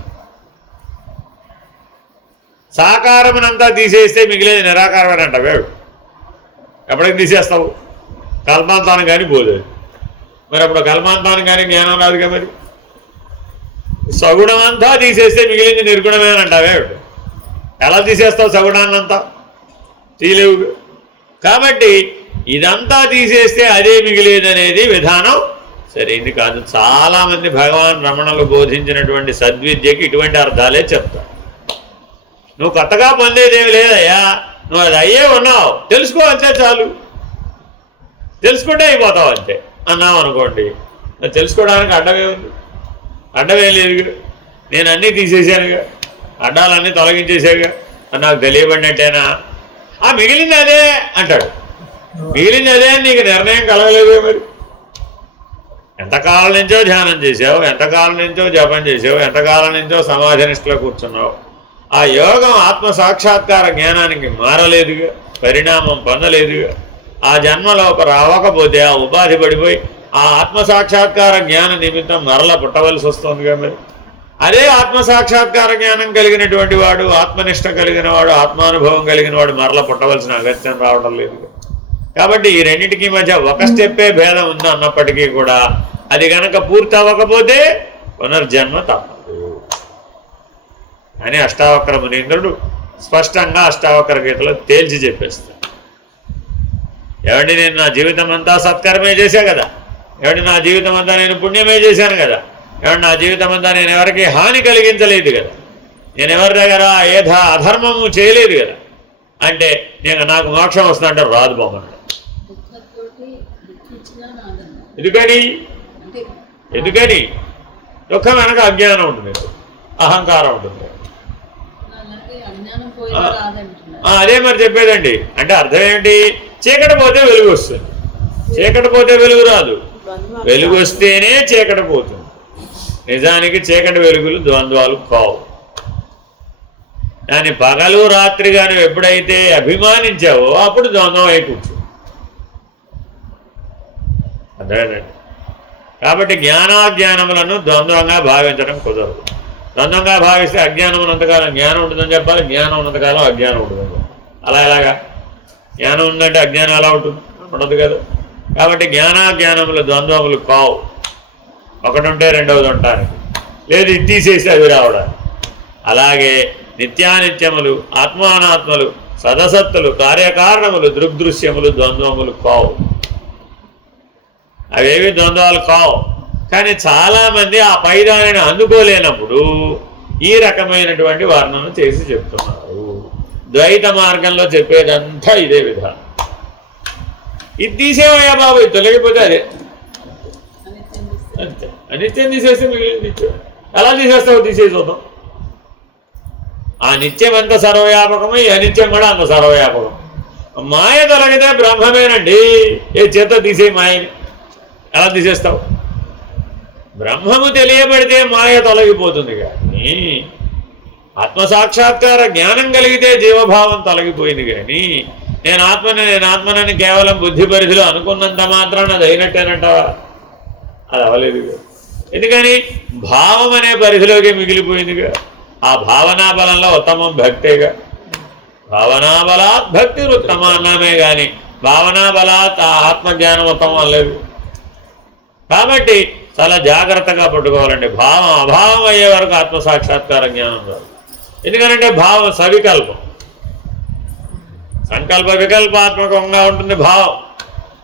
సాకారమునంతా తీసేస్తే మిగిలేది నిరాకారమని అంట వేడు. ఎప్పటికి తీసేస్తావు? కల్మాంతానం కానీ పోలేదు. మరి అప్పుడు కల్మాంతానం కానీ జ్ఞానం రాదుగా. మరి సగుణం అంతా తీసేస్తే మిగిలింది నిర్గుణమే అని అంటావే. ఎలా తీసేస్తావు సగుణాన్నంతా? తీలేవు. కాబట్టి ఇదంతా తీసేస్తే అదే మిగిలేదనేది విధానం సరైంది కాదు. చాలామంది భగవాన్ రమణులు బోధించినటువంటి సద్విద్యకి ఇటువంటి అర్థాలే చెప్తారు. నువ్వు కొత్తగా పొందేదేమి లేదయ్యా, నువ్వు అది అయ్యే ఉన్నావు, తెలుసుకో అంతే చాలు, తెలుసుకుంటే అయిపోతావు అంతే అన్నావు అనుకోండి. తెలుసుకోవడానికి అడ్డమే ఉంది? అడ్డమే లేదు. నేను అన్నీ తీసేసానుగా, అడ్డాలన్నీ తొలగించేసాగా, నాకు తెలియబడినట్టేనా? మిగిలింది అదే అంటాడు. మిగిలింది అదే అని నీకు నిర్ణయం కలగలేదే మరి. ఎంతకాలం నుంచో ధ్యానం చేసావు, ఎంతకాలం నుంచో జపం చేసావు, ఎంతకాలం నుంచో సమాధి నిష్ఠలో కూర్చున్నావు. ఆ యోగం ఆత్మ సాక్షాత్కార జ్ఞానానికి మారలేదుగా, పరిణామం పొందలేదుగా. ఆ జన్మలో ఒక రావకపోతే ఆ ఉపాధి పడిపోయి ఆ ఆత్మసాక్షాత్కార జ్ఞాన నిమిత్తం మరల పుట్టవలసి వస్తుందిగా మరి. అదే ఆత్మసాక్షాత్కార జ్ఞానం కలిగినటువంటి వాడు, ఆత్మనిష్ట కలిగిన వాడు, ఆత్మానుభవం కలిగిన వాడు మరల పుట్టవలసిన అగత్యం రావడం లేదు. కాబట్టి ఈ రెండింటికి మధ్య ఒక స్టెప్పే భేదం ఉంది అన్నప్పటికీ కూడా అది గనక పూర్తి అవ్వకపోతే పునర్జన్మ తప్పదు అని అష్టావక్ర మునీంద్రుడు స్పష్టంగా అష్టావక్ర గీతలో తేల్చి చెప్పేస్తాడు. ఏమండి, నేను నా జీవితం అంతా సత్కర్మే చేశా కదా, ఏమండి నా జీవితం అంతా నేను పుణ్యమే చేశాను కదా, ఏమండి నా జీవితం అంతా నేను ఎవరికి హాని కలిగించలేదు కదా, నేను ఎవరి దగ్గర అధర్మము చేయలేదు కదా అంటే నాకు మోక్షం వస్తుందంటే రాదు బాగున్నాడు. ఎందుకని దుఃఖం వెనక అజ్ఞానం ఉంటుంది, అహంకారం ఉంటుంది. అదే మరి చెప్పేదండి. అంటే అర్థం ఏంటి? చీకటి పోతే వెలుగు వస్తుంది, చీకటి పోతే వెలుగు రాదు, వెలుగు వస్తేనే చీకటి పోతుంది. నిజానికి చీకటి వెలుగులు ద్వంద్వాలు కావు. దాన్ని పగలు రాత్రి కానీ ఎప్పుడైతే అభిమానించావో అప్పుడు ద్వంద్వం అయి కూర్చో. అర్థమేనండి. కాబట్టి జ్ఞానాజ్ఞానములను ద్వంద్వంగా భావించడం కుదరదు. ద్వంద్వంగా భావిస్తే అజ్ఞానం ఉన్నంతకాలం జ్ఞానం ఉంటుందని చెప్పాలి, జ్ఞానం ఉన్నంతకాలం అజ్ఞానం ఉంటుందని. అలా ఎలాగా? జ్ఞానం ఉందంటే అజ్ఞానం ఎలా ఉంటుంది? ఉండదు కదా. కాబట్టి జ్ఞానాజ్ఞానములు ద్వంద్వములు కావు. ఒకటి ఉంటే రెండవది ఉండటానికి, లేదు ఇది తీసేసి అది రావడానికి. అలాగే నిత్యానిత్యములు, ఆత్మానాత్మలు, సదసత్తులు, కార్యకారణములు, దృగ్దృశ్యములు ద్వంద్వములు కావు. అవేవి ద్వంద్వాలు కావు. కానీ చాలామంది ఆ పైదానిని అందుకోలేనప్పుడు ఈ రకమైనటువంటి వర్ణన చేసి చెప్తున్నారు. ద్వైత మార్గంలో చెప్పేదంతా ఇదే విధానం. ఇది తీసేవయ్యా బాబు, ఇది తొలగిపోతే అదే అంతే. అనిత్యం తీసేస్తే మిగిలింది నిత్యం. ఎలా తీసేస్తావు? తీసేసి చూద్దాం. ఆ నిత్యం ఎంత సర్వవ్యాపకమో ఈ అనిత్యం కూడా అంత సర్వవ్యాపకం. మాయ తొలగితే బ్రహ్మమేనండి. ఏ చేత తీసే మాయని ఎలా తీసేస్తావు? బ్రహ్మము తెలియబడితే మాయ తొలగిపోతుంది. కానీ ఆత్మసాక్షాత్కార జ్ఞానం కలిగితే జీవభావం తొలగిపోయింది. కానీ నేను ఆత్మనని కేవలం బుద్ధి పరిధిలో అనుకున్నంత మాత్రాన అది అయినట్టేనంటావా? అది అవ్వలేదుగా. ఎందుకని? భావం అనే పరిధిలోకి మిగిలిపోయిందిగా. ఆ భావనా బలంలో ఉత్తమం భక్తేగా. భావనా బలాత్ భక్తి ఉత్తమ అన్నామే కానీ భావనా బలాత్ ఆ ఆత్మజ్ఞానం ఉత్తమం అనలేదు. కాబట్టి చాలా జాగ్రత్తగా పట్టుకోవాలండి. భావం అభావం అయ్యే వరకు ఆత్మసాక్షాత్కార జ్ఞానం రాదు. ఎందుకంటే భావం సవికల్పం, సంకల్ప వికల్పాత్మకంగా ఉంటుంది భావం.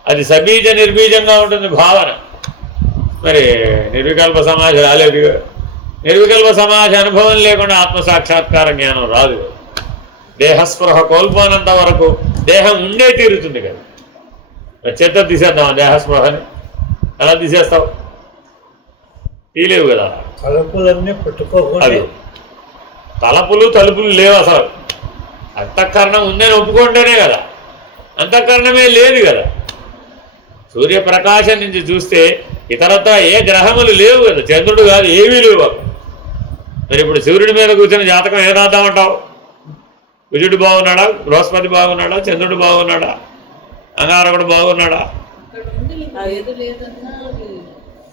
అది సబీజ నిర్బీజంగా ఉంటుంది భావన. మరి నిర్వికల్ప సమాధి రాలేదు. నిర్వికల్ప సమాధి అనుభవం లేకుండా ఆత్మసాక్షాత్కార జ్ఞానం రాదు. దేహస్పృహ కోల్పోనంత వరకు దేహం ఉండే తీరుతుంది కదా. చెత్త తీసేద్దాం దేహస్పృహని. ఎలా తీసేస్తావు? తీలేవు కదా. తలుపులన్నీ పట్టుకోకూడదు. తలుపులు తలుపులు లేవు అసలు. అంతఃకరణం ఉందని ఒప్పుకుంటేనే కదా. అంతఃకరణమే లేదు కదా. సూర్యప్రకాశం నుంచి చూస్తే ఇతరత్వ ఏ గ్రహములు లేవు కదా. చంద్రుడు కాదు, ఏమీ లేవు అక్కడ. మరి ఇప్పుడు సూర్యుడి మీద కూర్చొని జాతకం ఏం రాద్దామంటావు? కుజుడు బాగున్నాడా? బృహస్పతి బాగున్నాడా? చంద్రుడు బాగున్నాడా? అంగారకుడు బాగున్నాడా?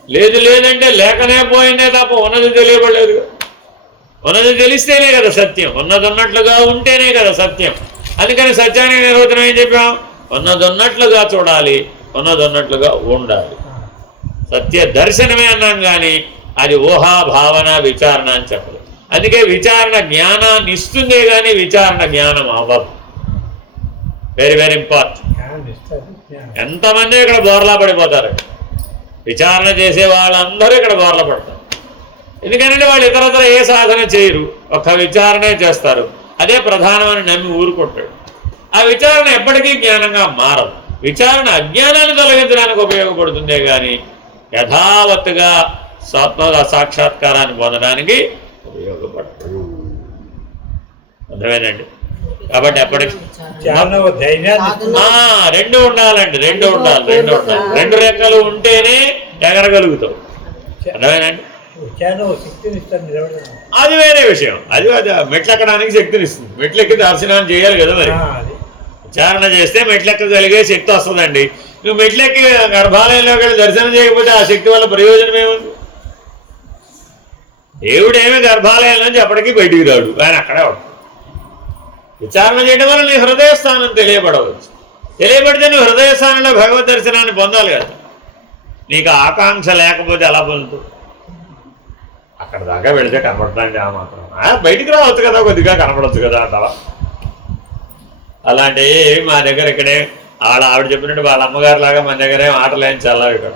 లేదు లేదంటే లేకనే పోయిందే తప్ప ఉన్నది తెలియబడలేదు. ఉన్నది తెలిస్తేనే కదా సత్యం. ఉన్నది ఉన్నట్లుగా ఉంటేనే కదా సత్యం. అందుకని సత్యానికి నిర్వచనం ఏం చెప్పాం? ఉన్నది ఉన్నట్లుగా చూడాలి, ఉన్నది ఉన్నట్లుగా ఉండాలి. సత్య దర్శనమే అన్నాం కానీ అది ఊహా భావన విచారణ అని చెప్పదు. అందుకే విచారణ జ్ఞానాన్ని ఇస్తుందే కానీ విచారణ జ్ఞానం అవ్వదు. Very very important. జ్ఞానం ఇస్తుంది, జ్ఞానం. ఎంతమంది ఇక్కడ బోర్లా పడిపోతారు. విచారణ చేసే వాళ్ళందరూ ఇక్కడ బోర్లా పడతారు. ఎందుకంటే వాళ్ళు ఇతరత్ర ఏ సాధన చేయరు, ఒక్క విచారణే చేస్తారు. అదే ప్రధానమని నమ్మి ఊరుకుంటాడు. ఆ విచారణ ఎప్పటికీ జ్ఞానంగా మారదు. విచారణ అజ్ఞానాన్ని తొలగించడానికి ఉపయోగపడుతుందే కానీ యథావత్తుగా స్వాత్మ సాక్షాత్కారాన్ని పొందడానికి ఉపయోగపడదు. అర్థమేనండి? కాబట్టి ఎప్పటికీ జ్ఞానం ధైర్యాన్ని రెండు ఉండాలండి. రెండు ఉండాలి. రెండు రెక్కలు ఉంటేనే ఎగరగలుగుతావు. అర్థమేనండి? జ్ఞానం శక్తిని ఇస్తాను నిలబడడం. అది వేరే విషయం. అది మెట్లు ఎక్కడానికి శక్తిని ఇస్తుంది. మెట్లు ఎక్కి దర్శనాన్ని చేయాలి కదా మరి. విచారణ చేస్తే మెట్లెక్కగలిగే శక్తి వస్తుందండి. నువ్వు మెట్లెక్కి గర్భాలయంలోకి వెళ్ళి దర్శనం చేయకపోతే ఆ శక్తి వల్ల ప్రయోజనం ఏముంది? దేవుడు ఏమి గర్భాలయం నుంచి అప్పటికీ బయటికి రాడు, ఆయన అక్కడే ఉంటాడు. విచారణ చేయడం వల్ల నీ హృదయ స్థానం తెలియబడవచ్చు. తెలియబడితే నువ్వు హృదయ స్థానంలో భగవద్ దర్శనాన్ని పొందాలి కదా. నీకు ఆకాంక్ష లేకపోతే ఎలా పొందుతుంది? అక్కడ దాకా వెళితే కనబడుతుంది ఆ మాత్రం. బయటికి రావచ్చు కదా, కొద్దిగా కనబడవచ్చు కదా అంటావా? అలాంటివి మా దగ్గర ఇక్కడే ఆవిడ చెప్పినట్టు వాళ్ళ అమ్మగారు లాగా మన దగ్గర ఏం ఆటలేం చల్లారు. ఇక్కడ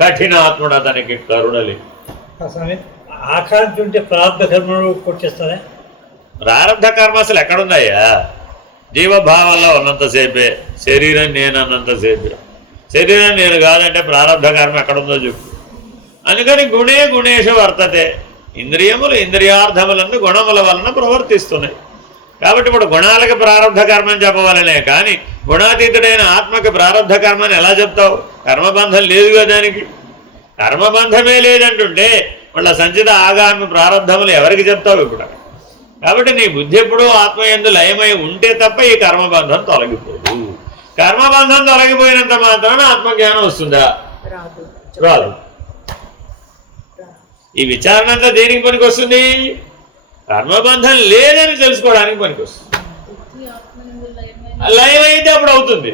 కఠిన ఆత్ముడు అతనికి కరుణలి. అసలు ఆకాంక్ష ఉంటే ప్రారంభ కర్మలు కొట్టేస్తానే. ప్రారంభ కర్మ అసలు ఎక్కడున్నాయా? జీవభావంలో ఉన్నంతసేపే, శరీరం నేను అన్నంతసేపే. శరీరం నేను కాదంటే ప్రారంభ కర్మ ఎక్కడుందో చెప్పు. అందుకని గుణే గుణేషు వర్తతే. ఇంద్రియములు ఇంద్రియార్థములను గుణముల వలన ప్రవర్తిస్తున్నాయి. కాబట్టి ఇప్పుడు గుణాలకి ప్రారంభ కర్మని చెప్పవాలనే కానీ గుణాతీతుడైన ఆత్మకి ప్రారంభ కర్మని ఎలా చెప్తావు? కర్మబంధం లేదుగా దానికి. కర్మబంధమే లేదంటుంటే వాళ్ళ సంచిత ఆగామి ప్రారంభములు ఎవరికి చెప్తావు ఇప్పుడు? కాబట్టి నీ బుద్ధి ఎప్పుడూ ఆత్మయందు లయమై ఉంటే తప్ప ఈ కర్మబంధం తొలగిపోదు. కర్మబంధం తొలగిపోయినంత మాత్రాన ఆత్మజ్ఞానం వస్తుందా? రాదు. ఈ విచారణ అంతా దేనికి పనికి వస్తుంది? కర్మబంధం లేదని తెలుసుకోవడానికి పనికి వస్తుంది. లయమైతే అప్పుడు అవుతుంది.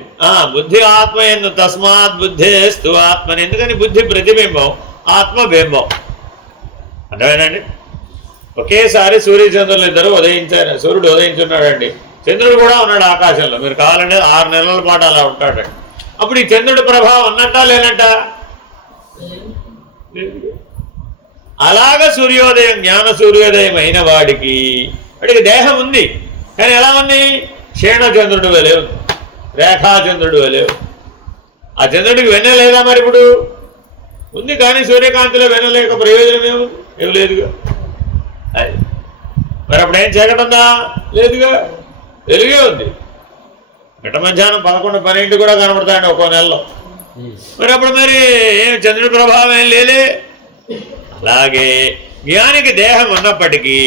బుద్ధి ఆత్మయందు తస్మాత్ బుద్ధేస్తు ఆత్మని. ఎందుకని బుద్ధి ప్రతిబింబం, ఆత్మ బింబం. అర్థమేనండి? ఒకేసారి సూర్యచంద్రులు ఇద్దరు ఉదయించారు. సూర్యుడు ఉదయించున్నాడండి, చంద్రుడు కూడా ఉన్నాడు ఆకాశంలో. మీరు కావాలంటే 6 నెలల పాటు అలా ఉంటాడండి. అప్పుడు ఈ చంద్రుడి ప్రభావం ఉన్నట్టా లేనట్ట? అలాగ సూర్యోదయం, జ్ఞాన సూర్యోదయం అయిన వాడికి దేహం ఉంది. కానీ ఎలా ఉంది? క్షీణచంద్రుడు వలే ఉంది, రేఖాచంద్రుడు వలే ఉంది. ఆ చంద్రుడికి వెన్న లేదా? మరి ఇప్పుడు ఉంది, కానీ సూర్యకాంతిలో వెనలేక ప్రయోజనం ఏమి లేదుగా. అది మరి అప్పుడు ఏం చీకటుందా? లేదుగా, వెలుగే ఉంది. మిట్ట మధ్యాహ్నం 11, 12 కూడా కనబడతాయండి ఒక్కో నెలలో. మరి అప్పుడు మరి ఏం చంద్రుడి ప్రభావం ఏం లేదే. అలాగే జ్ఞానికి దేహం ఉన్నప్పటికీ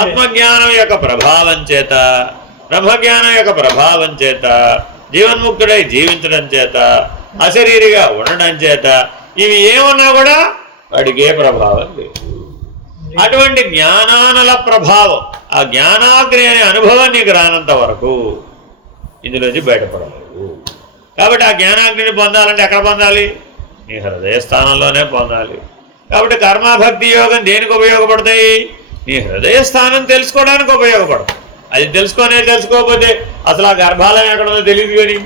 ఆత్మజ్ఞానం యొక్క ప్రభావం చేత, బ్రహ్మజ్ఞానం యొక్క ప్రభావం చేత, జీవన్ముక్తుడై జీవించడం చేత, అశరీరిగా ఉండడం చేత ఇవి ఏమన్నా కూడా వాడికి ఏ ప్రభావం లేదు. అటువంటి జ్ఞానానల ప్రభావం, ఆ జ్ఞానాగ్ని అనే అనుభవం నీకు రానంత వరకు ఇందులోంచి బయటపడలేదు. కాబట్టి ఆ జ్ఞానాగ్నిని పొందాలంటే ఎక్కడ పొందాలి? నీ హృదయ స్థానంలోనే పొందాలి. కాబట్టి కర్మభక్తి యోగం దేనికి ఉపయోగపడతాయి? నీ హృదయ స్థానం తెలుసుకోవడానికి ఉపయోగపడతాయి. అది తెలుసుకోకపోతే అసలు ఆ గర్భాలయం ఎక్కడుందో తెలియదు. కానీ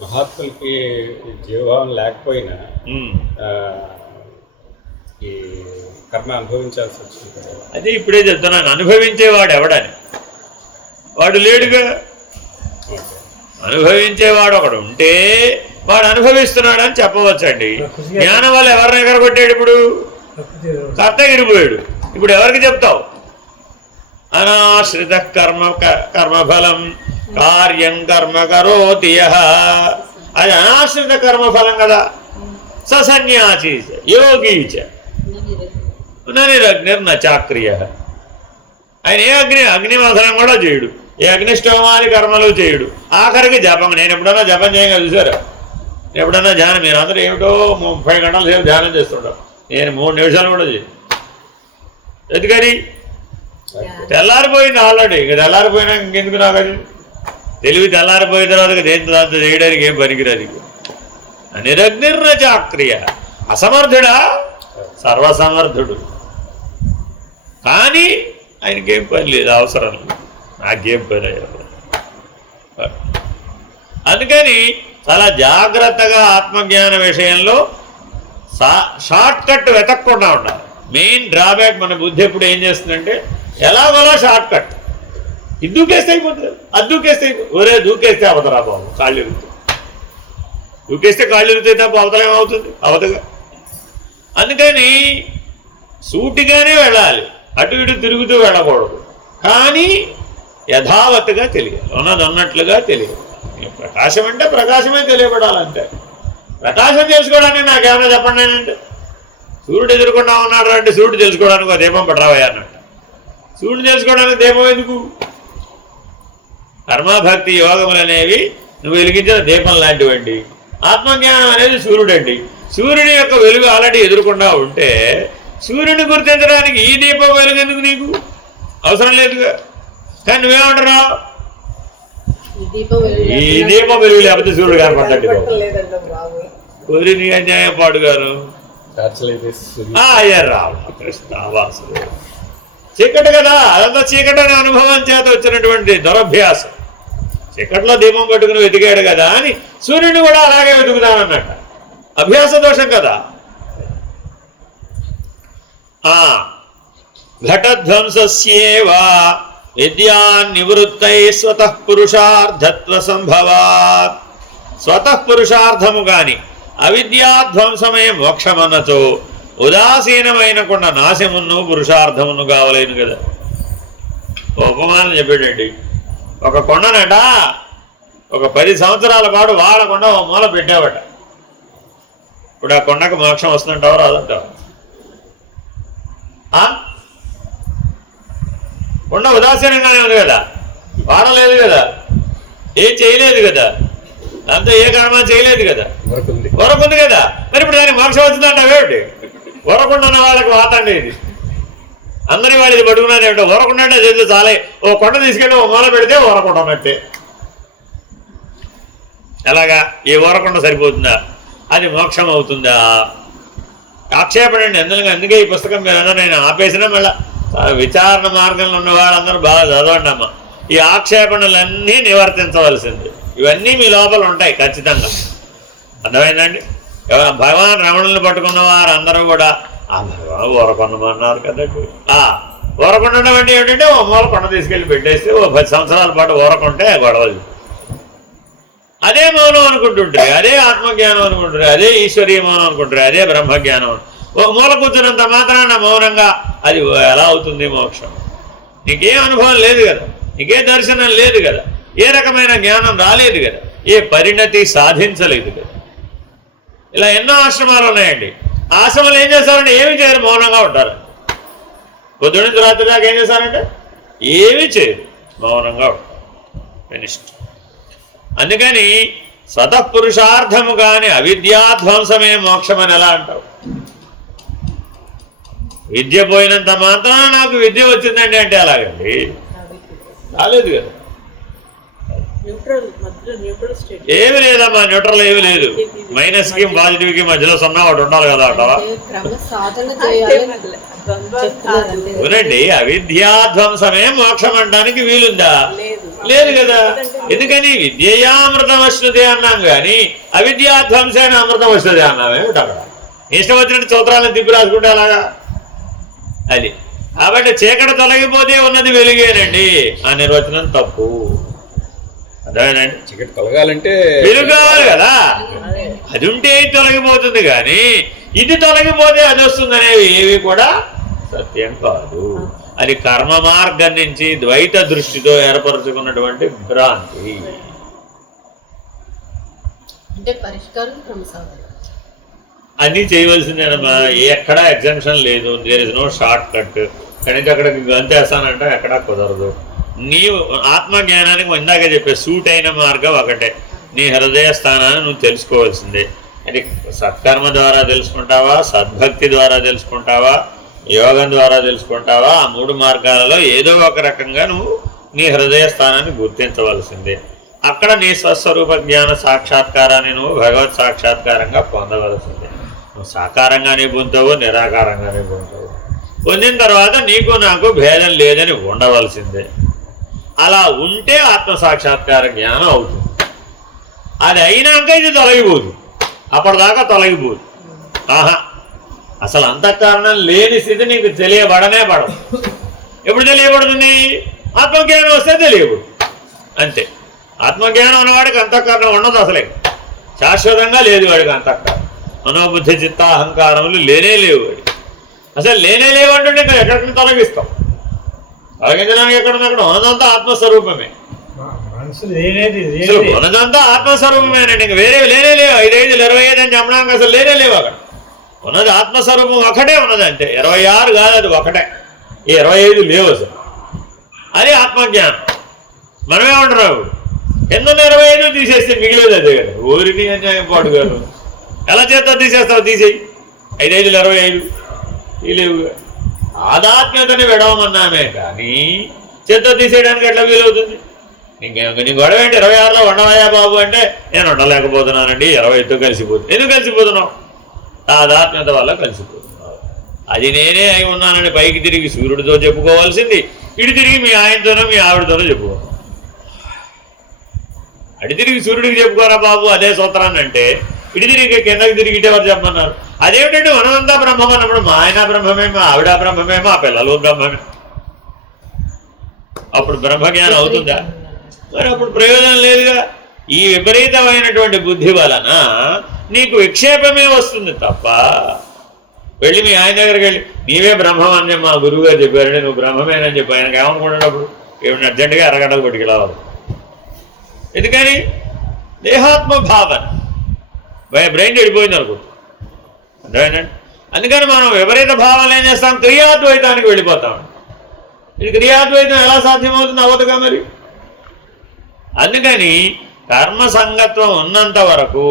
మహాత్ములకి జీవభావం లేకపోయినా ఈ కర్మ అనుభవించాల్సి వచ్చింది. అదే ఇప్పుడే చెప్తున్నాను, అనుభవించేవాడు ఎవడని. వాడు లేడుగా. అనుభవించేవాడు ఒకడు ఉంటే వాడు అనుభవిస్తున్నాడు అని చెప్పవచ్చండి. జ్ఞానం వల్ల ఎవరిని ఎగరగొట్టాడు? ఇప్పుడు కర్త ఎగిరిపోయాడు. ఇప్పుడు ఎవరికి చెప్తావు? అనాశ్రిత కర్మఫలం కార్యం కర్మ కరోతి యః. అది అనాశ్రిత కర్మఫలం కదా. సన్యాసి యోగి నిరగ్నిర్న చాక్రియ. ఆయన ఏ అగ్నిమథనం కూడా చేయడు, ఏ అగ్నిష్టోమాది కర్మలు చేయడు, ఆఖరికి జపం. నేను ఎప్పుడన్నా జపం చేయగా చూసారా? ఎప్పుడన్నా ధ్యానం, మీరు అందరూ ఏమిటో 30 గంటల సేపు ధ్యానం చేస్తుంటాం. నేను 3 నిమిషాలు కూడా చేయను. ఎందుకని? తెల్లారిపోయింది ఆల్రెడీ. ఇక తెల్లారిపోయినా ఇంకెందుకు నాకు అది? తెలివి తెల్లారిపోయిన తర్వాత దేంతో చేయడానికి ఏం పనికిరాదు. నిరగ్నిర్న చాక్రియ. అసమర్థుడా? సర్వసమర్థుడు. కానీ ఆయనకేం పని లేదు, అవసరం లేదు, నాకేం పని అయ్యారు. అందుకని చాలా జాగ్రత్తగా ఆత్మజ్ఞాన విషయంలో షార్ట్ కట్ వెతక్కుండా ఉండాలి. మెయిన్ డ్రాబ్యాక్ మన బుద్ధి ఎప్పుడు ఏం చేస్తుందంటే ఎలాగోలా షార్ట్ కట్, ఇది దూకేస్తే అయిపోతుంది, అది దూకేస్తే అయిపోతుంది. ఒరే దూకేస్తే అవతరా బాబు, కాళ్ళు ఇరుగుతాయి, దూకేస్తే కాళ్ళు ఇరుగుతాయి తప్ప అవతల ఏమవుతుంది, అవతగా. అందుకని సూటిగానే వెళ్ళాలి, అటు ఇటు తిరుగుతూ వెళ్ళకూడదు. కానీ యథావత్తుగా తెలియాలి, ఉన్నది ఉన్నట్లుగా తెలియాలి. ప్రకాశం అంటే ప్రకాశమే తెలియబడాలంటే. ప్రకాశం తెలుసుకోవడానికి నాకేమైనా చెప్పండి అంటే సూర్యుడు ఎదుర్కొన్నా ఉన్నాడు అంటే సూర్యుడు తెలుసుకోవడానికి ఒక దీపం పడరావయ్యా అన్నట్టు. సూర్యుడు తెలుసుకోవడానికి దీపం ఎందుకు? కర్మభక్తి యోగములు అనేవి నువ్వు వెలిగించిన దీపం లాంటివండి. ఆత్మజ్ఞానం అనేది సూర్యుడండి. సూర్యుని యొక్క వెలుగు ఆల్రెడీ ఎదుర్కొన్నా ఉంటే సూర్యుని గుర్తించడానికి ఈ దీపం వెలుగు ఎందుకు నీకు? అవసరం లేదుగా. కానీ నువ్వేమంటున్నావు? ఈ దీపం వెలుగు లేకపోతే సూర్యుడు కనపడ్డట్టు కుదిరి నీ అన్యాయం పాడుగారు రామకృష్ణవాసుడు. చీకటి కదా, అదంతా చీకటి అనే అనుభవం చేత వచ్చినటువంటి దురభ్యాసం. చీకట్లో దీపం పట్టుకుని వెతికాడు కదా అని సూర్యుడిని కూడా అలాగే వెతుకుతానన్నట్ట. అభ్యాస దోషం కదా. ఘటధ్వంసస్యేవా విద్యా నివృత్తై స్వతః పురుషార్థత్వ సంభవాత్. స్వతః పురుషార్థము గాని అవిద్యాధ్వంసమే మోక్షమన్నచో ఉదాసీనమైన కొండ నాశమును పురుషార్థమును కావలేను కదా. ఉపమానం చెప్పాడండి. ఒక కొండనట ఒక 10 సంవత్సరాల పాటు వాడకుండా ఓ మూల పెట్టావట. ఇప్పుడు ఆ కొండకు మోక్షం వస్తుందంటావా రాదంటావా? కొండ ఉదాసీనంగానే ఉంది కదా, వాడలేదు కదా, ఏం చేయలేదు కదా, అంతా ఏ కర్మ చేయలేదు కదా, వరకుంది కదా. మరి ఇప్పుడు దానికి మోక్షం వచ్చిందంటావేమిటి? వరకుండా ఉన్న వాళ్ళకి వాతండి ఇది. అందరి వాడిది పడుకున్నది ఏమిటో వరకుండా అంటే అదేదో చాలా. ఓ కొండ తీసుకెళ్ళి ఓ మూల పెడితే వరకుండా ఉన్నట్టే. ఎలాగా? ఏ వరకుండా సరిపోతుందా? అది మోక్షం అవుతుందా? ఆక్షేపణ అండి. అందుకే ఈ పుస్తకం మీద నేను ఆపేసినా మళ్ళీ విచారణ మార్గంలో ఉన్న వాళ్ళందరూ బాగా చదవండి అమ్మ. ఈ ఆక్షేపణలన్నీ నివర్తించవలసింది. ఇవన్నీ మీ లోపల ఉంటాయి ఖచ్చితంగా. అర్థమైందండి? భగవాన్ రమణులను పట్టుకున్న వారు అందరూ కూడా ఆ భగవాన్ ఊరకొండమన్నారు కదండి. ఊరకొండడం అంటే ఏమిటంటే ఓ మూల కొండ తీసుకెళ్ళి పెట్టేస్తే ఓ 10 సంవత్సరాల పాటు ఊరకుంటే గొడవలు. అదే మౌనం అనుకుంటుంటారు, అదే ఆత్మజ్ఞానం అనుకుంటారు, అదే ఈశ్వరీయ మౌనం అనుకుంటారు, అదే బ్రహ్మజ్ఞానం. ఒక మూల కూర్చున్నంత మాత్రాన మౌనంగా అది ఎలా అవుతుంది మోక్షం? నీకేం అనుభవం లేదు కదా, నీకే దర్శనం లేదు కదా, ఏ రకమైన జ్ఞానం రాలేదు కదా, ఏ పరిణతి సాధించలేదు కదా. ఇలా ఎన్నో ఆశ్రమాలు ఉన్నాయండి. ఆశ్రమాలు ఏం చేస్తారంటే ఏమి చేయరు, మౌనంగా ఉంటారు. పొద్దు నుంచి రాత్రి దాకా ఏం చేస్తారంటే ఏమీ చేయరు, మౌనంగా ఉంటారు. ఫినిష్డ్. అందుకని స్వతఃపురుషార్థము కానీ అవిద్యాధ్వంసమే మోక్షం అని ఎలా అంటావు? విద్య పోయినంత మాత్రాన నాకు విద్య వచ్చిందండి అంటే అలాగండి, రాలేదు కదా. ఏమి లేదమ్మా, న్యూట్రల్ ఏమి లేదు. మైనస్ కి పాజిటివ్ కి మధ్యలో 0 ఒకటి ఉండాలి కదా అంటావా? అవునండి. అవిద్యాధ్వంసమే మోక్షం అనడానికి వీలుందా? లేదు కదా. ఎందుకని విద్యయామృతమశ్నుతే అన్నాం కానీ అవిద్యాధ్వంసేన అమృతమశ్నుతే అన్నామేమిటి? అక్కడ ఇష్టం వచ్చినట్టు సూత్రాలను తిప్పి రాసుకుంటే అలాగా అది. కాబట్టి చీకటి తొలగిపోతే ఉన్నది వెలుగేనండి. ఆ నిర్వచనం తప్పు. అదేనండి. చీకటి తొలగాలంటే వెలుగు కావాలి కదా, అది ఉంటే తొలగిపోతుంది. కానీ ఇది తొలగిపోతే అది వస్తుందనేవి ఏవి కూడా సత్యం కాదు. అది కర్మ మార్గం నుంచి ద్వైత దృష్టితో ఏర్పరచుకున్నటువంటి భ్రాంతి. అన్నీ చేయవలసిందేనమ్మా. ఎక్కడా ఎగ్జంప్షన్ లేదు. There is no shortcut. కనుక అక్కడికి గంతేస్తానంటే ఎక్కడా కుదరదు. నీవు ఆత్మజ్ఞానానికి ఇందాక చెప్పే సూట్ అయిన మార్గం ఒకటే. నీ హృదయ స్థానాన్ని నువ్వు తెలుసుకోవాల్సిందే. అది సత్కర్మ ద్వారా తెలుసుకుంటావా, సద్భక్తి ద్వారా తెలుసుకుంటావా, యోగం ద్వారా తెలుసుకుంటావా? ఆ 3 మార్గాలలో ఏదో ఒక రకంగా నువ్వు నీ హృదయ స్థానాన్ని గుర్తించవలసిందే. అక్కడ నీ స్వస్వరూప జ్ఞాన సాక్షాత్కారాన్ని నువ్వు భగవత్ సాక్షాత్కారంగా పొందవలసిందే. నువ్వు సాకారంగానే పొందుతావు, నిరాకారంగానే పొందుతావు. పొందిన తర్వాత నీకు నాకు భేదం లేదని ఉండవలసిందే. అలా ఉంటే ఆత్మసాక్షాత్కార జ్ఞానం అవుతుంది. అది అయినాక ఇది తొలగిపోదు, అప్పటిదాకా తొలగిపోదు. ఆహా, అసలు అంతఃకరణం లేని స్థితి నీకు తెలియబడనే పడదు. ఎప్పుడు తెలియబడుతుంది? ఆత్మజ్ఞానం వస్తే తెలియబడు, అంతే. ఆత్మజ్ఞానం ఉన్నవాడికి అంతఃకరణం ఉండదు, అసలే శాశ్వతంగా లేదు వాడికి అంతఃకరణం. మనోబుద్ధి చిత్త అహంకారములు లేనే లేవు వాడికి. అసలు లేనే లేవంటుంటే ఇంకా ఎక్కడికి తొలగిస్తాం? తొలగించడానికి ఎక్కడున్నక్కడ ఉన్నదంతా ఆత్మస్వరూపమే. ఉన్నదంతా ఆత్మస్వరూపమేనండి, ఇంక వేరే లేనే లేవు. 5, 5, 25 అని చెప్పడానికి అసలు లేనే లేవు. అక్కడ ఉన్నది ఆత్మస్వరూపం ఒకటే ఉన్నది, అంతే. 26 కాదు, అది ఒకటే. ఈ 25 లేవు అసలు. అది ఆత్మజ్ఞానం. మనమేమంటున్నావు? ఎన్నో 25 తీసేస్తే మిగిలేదు అదే కదా. ఊరికి అన్యాయం పాటు కాదు. ఎలా చేస్తావు? తీసేస్తావు, తీసేయి. 5, 5, 25 ఈ లేవు. ఆధ్యాత్మికతని విడవమన్నామే కానీ చేత్తో తీసేయడానికి ఎట్లా వీలవుతుంది? నీ గొడవ ఏంటి? 26లో ఉండవయ్యా బాబు అంటే నేను ఉండలేకపోతున్నానండి, 25తో కలిసిపోతుంది. ఎందుకు కలిసిపోతున్నావు? ఆధ్యాత్మికత వల్ల కలిసిపోతున్నావు. అది నేనే అయి ఉన్నానని పైకి తిరిగి సూర్యుడితో చెప్పుకోవాల్సింది ఇటు తిరిగి మీ ఆయనతోనో మీ ఆవిడతోనో చెప్పుకోవాలి. అటు తిరిగి సూర్యుడికి చెప్పుకోరా బాబు అదే సూత్రాన్ని అంటే ఇటు తిరిగి కిందకి తిరిగి ఇటెవరు చెప్పమన్నారు? అదేమిటంటే మనమంతా బ్రహ్మం అన్నప్పుడు మా ఆయన బ్రహ్మమే, మా ఆవిడ బ్రహ్మమే, మా పిల్లలు బ్రహ్మమే. అప్పుడు బ్రహ్మజ్ఞానం అవుతుందా? మరి అప్పుడు ప్రయోజనం లేదుగా. ఈ విపరీతమైనటువంటి బుద్ధి వలన నీకు విక్షేపమే వస్తుంది తప్ప, వెళ్ళి మీ ఆయన దగ్గరికి వెళ్ళి నీవే బ్రహ్మం అని మా గురువు గారు చెప్పారంటే నువ్వు బ్రహ్మమేనని చెప్పి ఆయనకు ఏమనుకుంటున్నప్పుడు ఏమిటి అర్జెంటుగా అరగంటకు పట్టుకెళ్ళవాలి. ఎందుకని? దేహాత్మ భావన బ్రెయిన్ వెళ్ళిపోయింది అనుకుంటుంది. అర్థమైందండి? అందుకని మనం విపరీత భావాలు ఏం చేస్తాం? క్రియాద్వైతానికి వెళ్ళిపోతాం. ఇది క్రియాద్వైతం ఎలా సాధ్యమవుతుంది? అవ్వదుగా మరి. అందుకని కర్మ సంగత్వం ఉన్నంత వరకు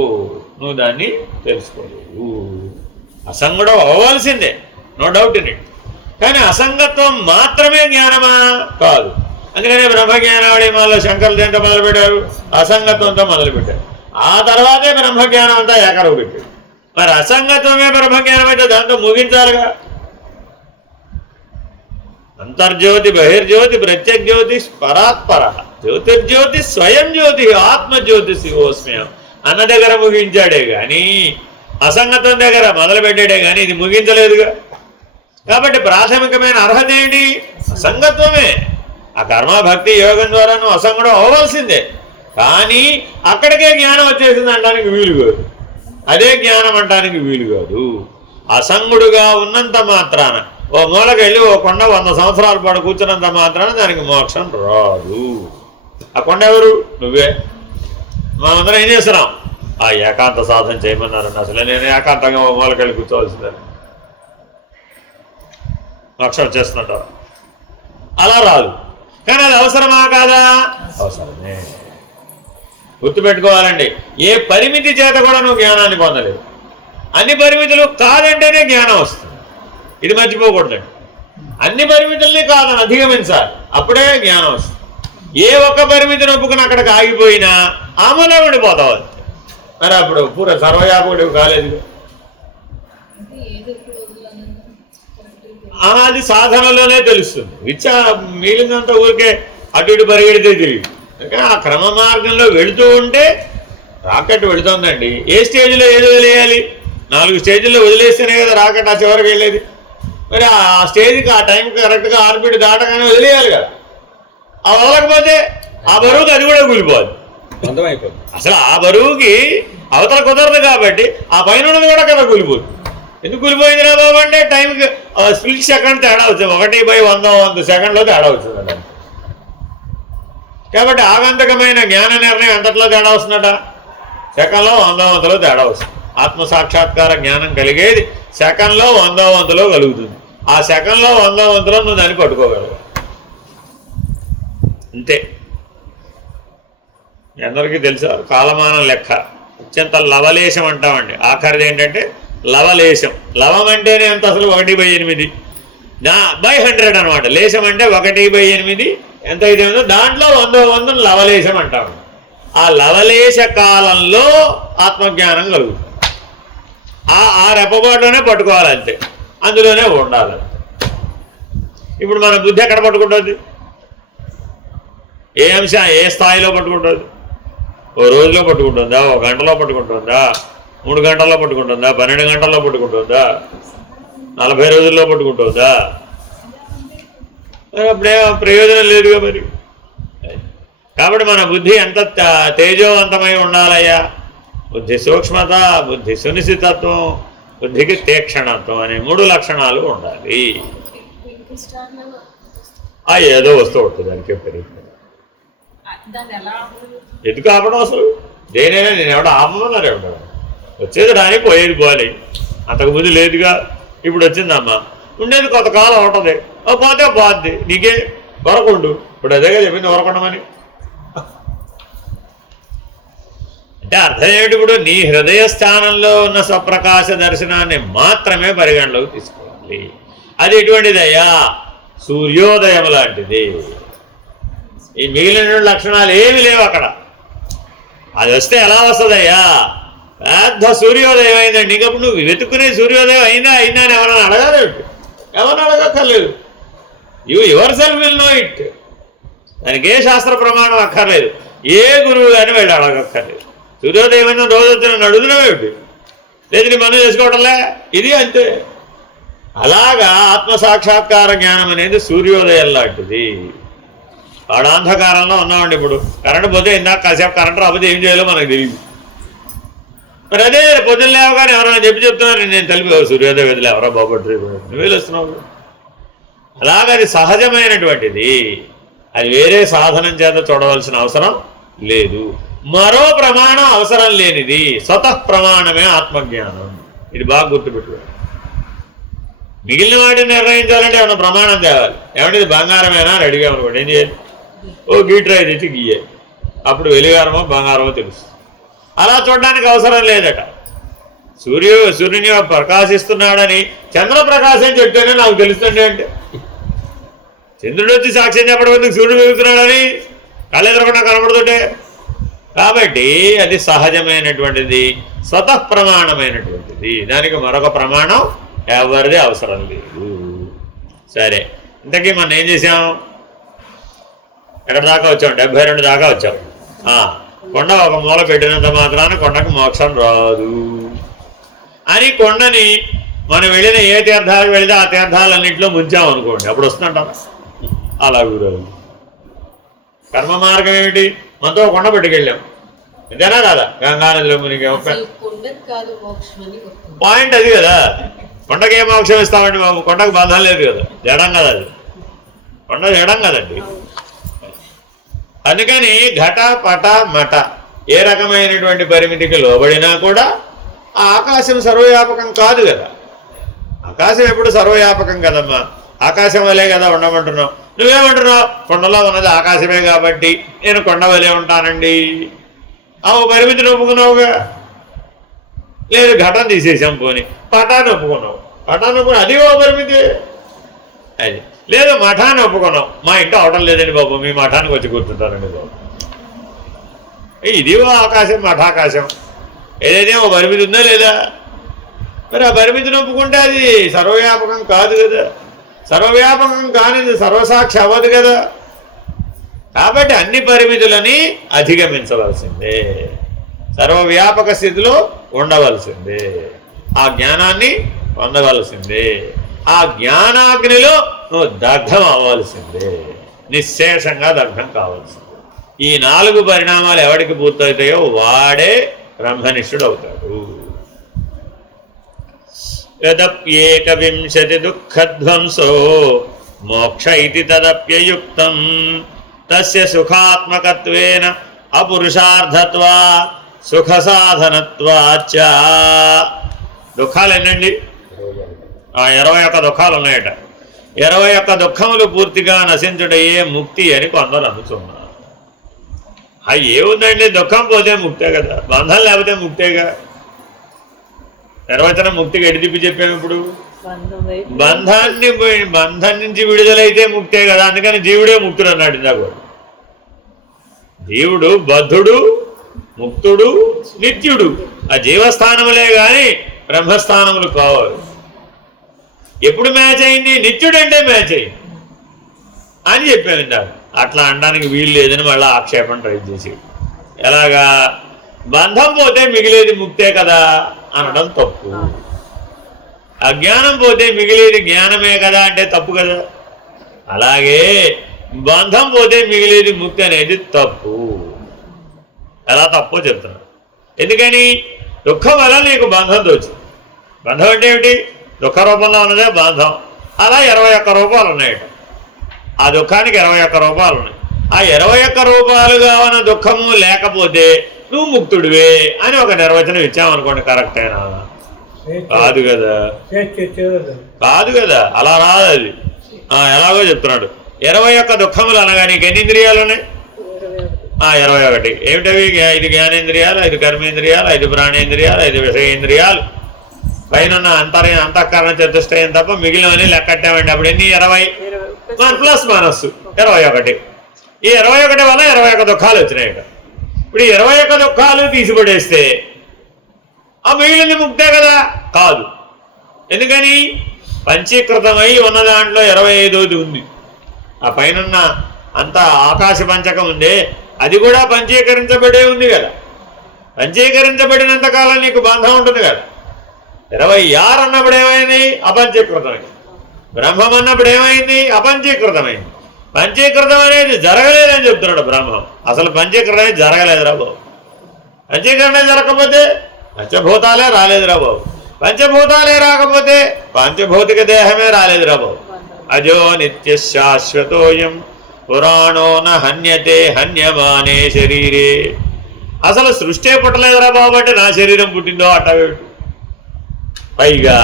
నువ్వు దాన్ని తెలుసుకోలేవు. అసంగుడం అవ్వాల్సిందే, నో డౌట్ ఇన్ ఇట్. కానీ అసంగత్వం మాత్రమే జ్ఞానమా? కాదు. అందుకనే బ్రహ్మజ్ఞానావళిమాలో శంకరులు దేంతో మొదలుపెట్టారు? అసంగత్వంతో మొదలుపెట్టారు. ఆ తర్వాతే బ్రహ్మజ్ఞానం అంతా ఏకరవు పెట్టారు. మరి అసంగత్వమే బ్రహ్మజ్ఞానం అయితే దాంతో ముగించాలిగా. అంతర్జ్యోతి బహిర్జ్యోతి ప్రత్యగ్జ్యోతి పరాత్పర జ్యోతిర్జ్యోతి స్వయం జ్యోతి ఆత్మజ్యోతి శివోస్మ్యం అన్న దగ్గర ముగించాడే కానీ అసంగత్వం దగ్గర మొదలుపెట్టాడే కానీ ఇది ముగించలేదుగా. కాబట్టి ప్రాథమికమైన అర్హత ఏంటి? అసంగత్వమే. ఆ కర్మ భక్తి యోగం ద్వారా నువ్వు అసంగుడం అవ్వాల్సిందే. కానీ అక్కడికే జ్ఞానం వచ్చేసింది అనడానికి వీలు కాదు. అదే జ్ఞానం అనడానికి వీలు కాదు. అసంగుడుగా ఉన్నంత మాత్రాన ఓ మూలకెళ్ళి ఓ కొండ 100 సంవత్సరాల పాటు కూర్చున్నంత మాత్రాన దానికి మోక్షం రాదు. ఆ కొండ ఎవరు? నువ్వే. మనమందరం ఏం చేస్తున్నాం? ఆ ఏకాంత సాధన చేయమన్నారని అసలు నేను ఏకాంతంగా ఓ మూలకెళ్ళి కూర్చోవలసిందని మోక్షం వచ్చేస్తున్నట్టు అలా రాదు. కానీ అది అవసరమా కాదా? అవసరమే. గుర్తుపెట్టుకోవాలండి, ఏ పరిమితి చేత కూడా నువ్వు జ్ఞానాన్ని పొందలేవు. అన్ని పరిమితులు కాదంటేనే జ్ఞానం వస్తుంది. ఇది మర్చిపోకూడదండి. అన్ని పరిమితుల్ని కాదని అధిగమించాలి, అప్పుడే జ్ఞానం వస్తుంది. ఏ ఒక్క పరిమితిని ఒప్పుకుని అక్కడికి ఆగిపోయినా ఆమెలో ఉండిపోతావు అంతే. మరి అప్పుడు పూర సర్వయాపుడు కాలేదు. అది సాధనలోనే తెలుస్తుంది. మిగిలినంత ఊరికే అటు ఇటు పరిగెడితే తెలియదు. అందుకని ఆ క్రమ మార్గంలో వెళుతూ ఉంటే రాకెట్ వెళుతుందండి. ఏ స్టేజ్లో ఏది వదిలేయాలి? 4 స్టేజ్లో వదిలేస్తేనే కదా రాకెట్ ఆ చివరికి వెళ్ళేది. మరి ఆ స్టేజ్కి ఆ టైంకి కరెక్ట్గా ఆర్బిట్ దాటగానే వదిలేయాలి కదా. ఆ వదలకపోతే ఆ బరువుకి అది కూడా కూలిపోదు, అయిపోతుంది. అసలు ఆ బరువుకి అవతల కుదరదు కాబట్టి ఆ పైన ఉన్నది కూడా కదా కూలిపోతుంది. ఎందుకు కూలిపోయింది రా బాబు అంటే టైంకి స్ప్లిట్ సెకండ్ తేడా వచ్చింది. 1/100 సెకండ్లో తేడా వచ్చిందండి. కాబట్టి ఆగంతకమైన జ్ఞాన నిర్ణయం ఎంతట్లో తేడా వస్తుందట? సెకండ్లో 100వ తేడా వస్తుంది. ఆత్మసాక్షాత్కార జ్ఞానం కలిగేది సెకండ్లో 100వ కలుగుతుంది. ఆ సెకండ్లో 100వ నువ్వు దాన్ని పట్టుకోగలవు అంతే. అందరికీ తెలుసా కాలమానం లెక్క అత్యంత లవలేశం అంటామండి. ఆఖరిది ఏంటంటే లవలేశం. లవం అంటేనే ఎంత అసలు 1/8 100 అనమాట. లేశం అంటే 1/8 ఎంత అయితే ఉందో దాంట్లో 100 లవలేశం అంటాము. ఆ లవలేశ కాలంలో ఆత్మజ్ఞానం కలుగుతుంది. ఆ రెప్పబాటులోనే పట్టుకోవాలి అంతే, అందులోనే ఉండాలి. ఇప్పుడు మన బుద్ధి ఎక్కడ పట్టుకుంటుంది? ఏ అంశం ఏ స్థాయిలో పట్టుకుంటుంది? ఓ రోజులో పట్టుకుంటుందా, ఒక గంటలో పట్టుకుంటుందా, 3 గంటల్లో పట్టుకుంటుందా, 12 గంటల్లో పట్టుకుంటుందా, 40 రోజుల్లో పట్టుకుంటుందా? అప్పుడే ప్రయోజనం లేదుగా మరి. కాబట్టి మన బుద్ధి ఎంత తేజోవంతమై ఉండాలయ్యా? బుద్ధి సూక్ష్మత, బుద్ధి సునిశ్చితత్వం, బుద్ధికి తీక్షణత్వం అనే 3 లక్షణాలు ఉండాలి. ఏదో వస్తూ ఉంటుంది దానికే పెరిగి. ఎందుకు ఆపడం అసలు? దేనైనా నేను ఎవడ ఆపమన్నారు? ఎవడ వచ్చేది రాని పోయేది పోవాలి. అంతకుముందు లేదుగా, ఇప్పుడు వచ్చిందమ్మా. ఉండేది కొంతకాలం ఉంటుంది, పోతే పోద్ది. నీకే వరకుండు. ఇప్పుడు అదేగా చెప్పింది వరకుండమని. అంటే అర్థం ఏమిటి? ఇప్పుడు నీ హృదయ స్థానంలో ఉన్న స్వప్రకాశ దర్శనాన్ని మాత్రమే పరిగణలోకి తీసుకోవాలి. అది ఎటువంటిదయ్యా? సూర్యోదయం లాంటిది. ఈ మిగిలిన లక్షణాలు ఏమి లేవు అక్కడ. అది వస్తే ఎలా వస్తుందయ్యా? పెద్ద సూర్యోదయం అయిందండి. ఇంకప్పుడు నువ్వు వెతుక్కునే సూర్యోదయం అయిందా అని ఎవరైనా అడగాలి? ఎవరిని అడగక్కర్లేదు. Yourself will know it. దానికి ఏ శాస్త్ర ప్రమాణం అక్కర్లేదు, ఏ గురువు కానీ వెళ్ళి అడగక్కర్లేదు. సూర్యోదయం అయినా రోజు వచ్చిన అడుగుతున్నామేమిటి? లేదు నీ మనం చేసుకోవడంలే, ఇది అంతే. అలాగా ఆత్మసాక్షాత్కార జ్ఞానం అనేది సూర్యోదయం లాంటిది. గాఢాంధకారంలో ఉన్నామండి. ఇప్పుడు కరెంటు పోతే ఇందాక కాసేపు కరెంటు రాకపోతే ఏం చేయాలో మనకు తెలియదు. మరి అదే పొద్దున్న లేవగానే ఎవరైనా చెప్తున్నారు, నేను తెలిపి సూర్యోదయం వదిలే ఎవరో బాబట్రీ నువ్వు వస్తున్నావు. అలాగది సహజమైనటువంటిది. అది వేరే సాధనం చేత చూడవలసిన అవసరం లేదు. మరో ప్రమాణం అవసరం లేనిది. స్వతః ప్రమాణమే ఆత్మజ్ఞానం. ఇది బాగా గుర్తుపెట్టుకోవాలి. మిగిలిన వాటిని నిర్ణయించాలంటే ఏమన్నా ప్రమాణం తేవాలి. ఏమంటే ఇది బంగారమేనా అని అడిగాం అనుకోండి, ఏం చేయాలి? ఓ గీట్రాయి తెచ్చి గీయాలి. అప్పుడు వెలిగారమో బంగారమో తెలుస్తుంది. అలా చూడడానికి అవసరం లేదట. సూర్యుని ప్రకాశిస్తున్నాడని చంద్రప్రకాశం చెప్తేనే నాకు తెలుస్తుంది అంటే, చంద్రుడు వచ్చి సాక్ష్యం చెప్పడం సూర్యుడు వెలుగుతున్నాడని కళ్ళెదరకుండా కనబడుతుంటే. కాబట్టి అది సహజమైనటువంటిది, స్వతః ప్రమాణమైనటువంటిది. దానికి మరొక ప్రమాణం ఎవరిది అవసరం లేదు. సరే, ఇంతకీ మనం ఏం చేసాం? ఎక్కడ దాకా వచ్చాం? 72 దాకా వచ్చాం. కొండ ఒక మూల పెట్టినంత మాత్రాన కొండకు మోక్షం రాదు అని కొండని మనం వెళ్ళిన ఏ తీర్థాలకు వెళితే ఆ తీర్థాలన్నింటిలో ముంచాం అనుకోండి, అప్పుడు వస్తుందంటారా? అలా గురవు. కర్మ మార్గం ఏమిటి? మనతో కొండ పెట్టుకెళ్ళాం, ఇదేనా కాదా? గంగానదిలో మునిగి పాయింట్ అది కదా. కొండకి ఏ మోక్షం ఇస్తామండి బాబు? కొండకు బంధం లేదు కదా, జడం కదా అది. కొండ జడం కదండి. అందుకని ఘట పట మట ఏ రకమైనటువంటి పరిమితికి లోబడినా కూడా ఆ ఆకాశం సర్వవ్యాపకం కాదు కదా. ఆకాశం ఎప్పుడు సర్వవ్యాపకం కదమ్మా. ఆకాశం వలే కదా ఉండమంటున్నావు. నువ్వేమంటున్నావు? కొండలో ఉన్నది ఆకాశమే కాబట్టి నేను కొండ వలే ఉంటానండి. ఆ పరిమితిని ఒప్పుకున్నావుగా. లేదు ఘటన తీసేసాం, పోని పటాన్ని ఒప్పుకున్నావు. పటాన్ని ఒప్పుకున్నావు, అది ఓ పరిమితి. అది లేదు మఠాన్ని ఒప్పుకున్నావు. మా ఇంట్లో అవడం లేదండి బాబు, మీ మఠానికి వచ్చి కూర్చుంటారండి బాబు. ఇదిగో ఆకాశం, మఠాకాశం. ఏదైతే ఓ పరిమితి ఉందా లేదా? మరి ఆ పరిమితిని ఒప్పుకుంటే అది సర్వవ్యాపకం కాదు కదా. సర్వవ్యాపకం కానిది సర్వసాక్షి అవ్వదు కదా. కాబట్టి అన్ని పరిమితులని అధిగమించవలసిందే, సర్వవ్యాపక స్థితిలో ఉండవలసిందే, ఆ జ్ఞానాన్ని పొందవలసిందే, ఆ జ్ఞానాగ్నిలో నువ్వు దగ్ధం అవ్వాల్సిందే, నిశ్శేషంగా దగ్ధం కావాల్సిందే. ఈ 4 పరిణామాలు ఎవరికి పూర్తవుతాయో వాడే బ్రహ్మనిష్ఠుడు అవుతాడు. యదప్యేకవింశతి దుఃఖధ్వంసో మోక్ష ఇతి తదప్యయుక్తం తస్య సుఖాత్మకత్వేన అపురుషార్థత్వా సుఖ సాధనత్వాచ్చ. దుఃఖాలు ఎన్నండి? 21 దుఃఖాలు ఉన్నాయట. 21 దుఃఖములు పూర్తిగా నశించుటయే ముక్తి అని కొందరు అనుకున్నారు. ఏముందండి? దుఃఖం పోతే ముక్తే కదా, బంధం లేకపోతే ముక్తేగా. నిర్వచనం ముక్తికి ఎడిదిప్పి చెప్పాము. ఇప్పుడు బంధం నుంచి విడుదలైతే ముక్తే కదా. అందుకని జీవుడే ముక్తుడు అన్నాడు ఇందాక. జీవుడు బద్ధుడు, ముక్తుడు, నిత్యుడు. ఆ జీవస్థానములే కానీ బ్రహ్మస్థానములు కావాలి. ఎప్పుడు మ్యాచ్ అయింది? నిత్యుడంటే మ్యాచ్ అయింది అని చెప్పాను ఇందాక. అట్లా అనడానికి వీలు లేదని మళ్ళీ ఆక్షేపణ ట్రై చేసి, ఎలాగా బంధం పోతే మిగిలేది ముక్తే కదా అనడం తప్పు. అజ్ఞానం పోతే మిగిలేది జ్ఞానమే కదా అంటే తప్పు కదా. అలాగే బంధం పోతే మిగిలేది ముక్తి అనేది తప్పు. ఎలా తప్పో చెప్తున్నాను. ఎందుకని? దుఃఖం వల్ల నీకు బంధం తోచింది. బంధం అంటే ఏమిటి? దుఃఖ రూపంలో ఉన్నదే బంధం. అలా 21 రూపాలు ఉన్నాయట. ఆ దుఃఖానికి 21 రూపాలు ఉన్నాయి. ఆ 21 రూపాయలుగా ఉన్న దుఃఖము లేకపోతే నువ్వు ముక్తుడివే అని ఒక నిర్వచనం ఇచ్చామనుకోండి, కరెక్టేనా? కాదు కదా, కాదు కదా, అలా రాదు అది. ఎలాగో చెప్తున్నాడు. 21 దుఃఖములు అనగా నీకు ఎన్ని ఇంద్రియాలు ఉన్నాయి? 21. ఏమిటవి? 5 జ్ఞానేంద్రియాలు, 5 కర్మేంద్రియాలు, 5 ప్రాణేంద్రియాలు, 5 విషయేంద్రియాలు, పైన అంతఃకరణ చతుష్టయం తప్ప మిగిలినవన్నీ లెక్కట్టామండి. అప్పుడు ఎన్ని? 20 ప్లస్ మనస్సు 21. ఈ 21 వల్ల 21 దుఃఖాలు వచ్చినాయి. ఇప్పుడు ఈ 21 దుఃఖాలు తీసిపడేస్తే ఆ మిగిలింది ముక్తే కదా? కాదు. ఎందుకని? పంచీకృతమై ఉన్న దాంట్లో 25ది ఉంది. ఆ పైన అంత ఆకాశ పంచకం ఉంది, అది కూడా పంచీకరించబడే ఉంది కదా. పంచీకరించబడినంత కాలం నీకు బంధం ఉంటుంది కదా. 26 అన్నప్పుడు ఏమైంది? అపంచీకృతమైంది. బ్రహ్మం అన్నప్పుడు ఏమైంది? అపంచీకృతమైంది. పంచీకృతం అనేది జరగలేదని చెప్తున్నాడు బ్రహ్మం. అసలు పంచీకరణ అనేది జరగలేదురా బాబు. పంచీకరణ జరగకపోతే పంచభూతాలే రాలేదురా బాబు. పంచభూతాలే రాకపోతే పంచభౌతిక దేహమే రాలేదురా బాబు. అజో నిత్య శాశ్వతోయం పురాణో న హన్యతే హన్యమానే శరీరే. అసలు సృష్టి పుట్టలేదురా బాబు అంటే నా శరీరం పుట్టిందో అట్టవేటు. పైగా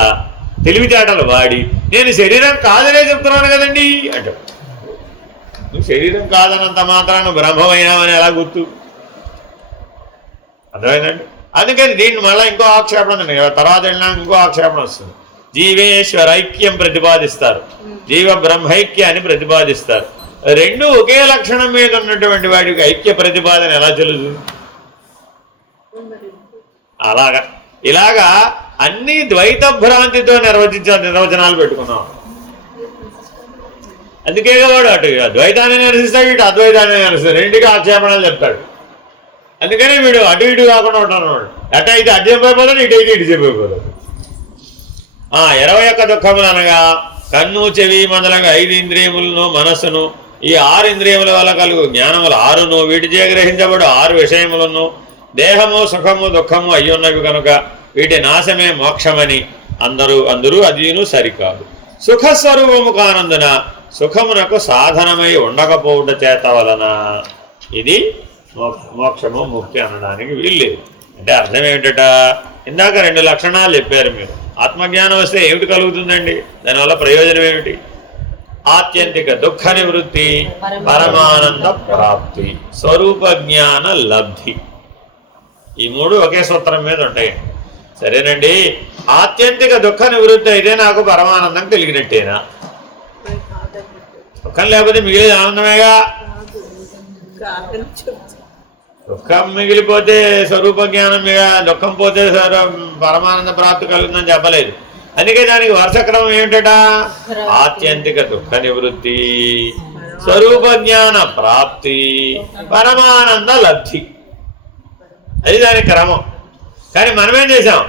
తెలివితేటలు వాడి నేను శరీరం కాదనే చెప్తున్నాను కదండి అంటాడు. నువ్వు శరీరం కాదనంత మాత్రాన్ని బ్రహ్మమైనావని ఎలా గుర్తు? అర్థమైందండి. అందుకని దీన్ని మళ్ళీ ఇంకో ఆక్షేపణ ఉంది. తర్వాత వెళ్ళినా ఇంకో ఆక్షేపణ వస్తుంది. జీవేశ్వర ఐక్యం ప్రతిపాదిస్తారు, జీవ బ్రహ్మైక్యాన్ని ప్రతిపాదిస్తారు. రెండు ఒకే లక్షణం మీద ఉన్నటువంటి వాటికి ఐక్య ప్రతిపాదన ఎలా చెల్లుతుంది? ఇలాగా అన్ని ద్వైత భ్రాంతితో నిర్వచనాలు పెట్టుకున్నాం. అందుకే వాడు అటు ద్వైతాన్ని నిరసిస్తాడు, ఇటు అద్వైతాన్ని నిరసిస్తాడు. రెండుగా ఆక్షేపణలు చెప్తాడు. అందుకనే వీడు అటు ఇటు కాకుండా ఉంటాడు. అటు అయితే అటు చెప్పైపోతాడు, ఇటు అయితే ఇటు చెప్పైపోతాడు. 21 దుఃఖములు అనగా కన్ను, చెవి మొదలగా 5 ఇంద్రియములను, మనస్సును, ఈ 6 ఇంద్రియముల వల్ల కలుగు జ్ఞానములు 6ను, వీటిచే గ్రహించబడు 6 విషయములను, దేహము సుఖము దుఃఖము అయ్యున్నవి కనుక వీటి నాశమే మోక్షమని అందరూ అదిను సరికాదు. సుఖస్వరూపము కానందున సుఖమునకు సాధనమై ఉండకపోవుట చేత వలన ఇది మోక్షము ముక్తి అనడానికి వీల్లేదు. అంటే అర్థం ఏమిటట? ఇందాక 2 లక్షణాలు చెప్పారు మీరు. ఆత్మజ్ఞానం వస్తే ఏమిటి కలుగుతుందండి? దానివల్ల ప్రయోజనం ఏమిటి? ఆత్యంతిక దుఃఖ నివృత్తి, పరమానంద ప్రాప్తి, స్వరూప జ్ఞాన లబ్ధి. ఈ 3 ఒకే సూత్రం మీద ఉంటాయి. సరేనండి. ఆత్యంతిక దుఃఖ నివృత్తి అయితే నాకు పరమానందం కలిగినట్టేనా? దుఃఖం లేకపోతే మిగిలిన ఆనందమేగా. దుఃఖం మిగిలిపోతే స్వరూప జ్ఞానం మీద, దుఃఖం పోతే పరమానంద ప్రాప్తి కలుగుతుందని చెప్పలేదు. అందుకే దానికి వరుసక్రమం ఏమిటట? ఆత్యంతిక దుఃఖ నివృత్తి, స్వరూప జ్ఞాన ప్రాప్తి, పరమానంద లబ్ధి. అది దాని క్రమం. కానీ మనమేం చేసాం?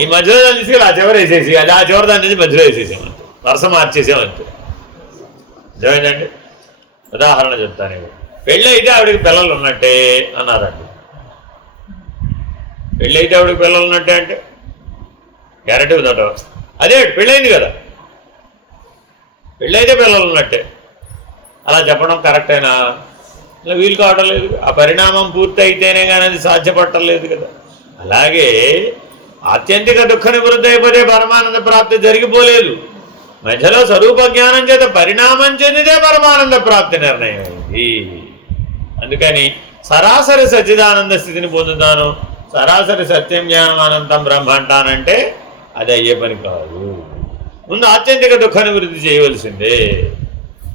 ఈ మధ్యలో దాన్ని తీసుకెళ్ళి ఆ చివరి వేసేసి, అది ఆ చివరి దాని నుంచి మధ్యలో వేసేసాం, అంతే. వరుస మార్చేసాం అంతే. అర్థమైందండి? ఉదాహరణ చెప్తాను. పెళ్ళి అయితే ఆవిడకి పిల్లలు ఉన్నట్టే అన్నారండి. పెళ్ళి అయితే ఆవిడకి పిల్లలు ఉన్నట్టే అంటే గ్యారెంటీ ఉందట. అదే పెళ్ళైంది కదా, పెళ్ళైతే పిల్లలు ఉన్నట్టే. అలా చెప్పడం కరెక్టేనా? ఇలా వీలు కావడం లేదు. ఆ పరిణామం పూర్తి అయితేనే కానీ అది సాధ్యపడలేదు కదా. అలాగే ఆత్యంతిక దుఃఖ నివృత్తి అయిపోతే పరమానంద ప్రాప్తి జరిగిపోలేదు. మధ్యలో స్వరూప జ్ఞానం చేత పరిణామం చెందితే పరమానంద ప్రాప్తి నిర్ణయం అయింది. అందుకని సరాసరి సచ్చిదానంద స్థితిని పొందుతాను, సరాసరి సత్యం జ్ఞానం అనంతం బ్రహ్మ అంటానంటే అది అయ్యే పని కాదు. ముందు ఆత్యంతిక దుఃఖ నివృత్తి చేయవలసిందే.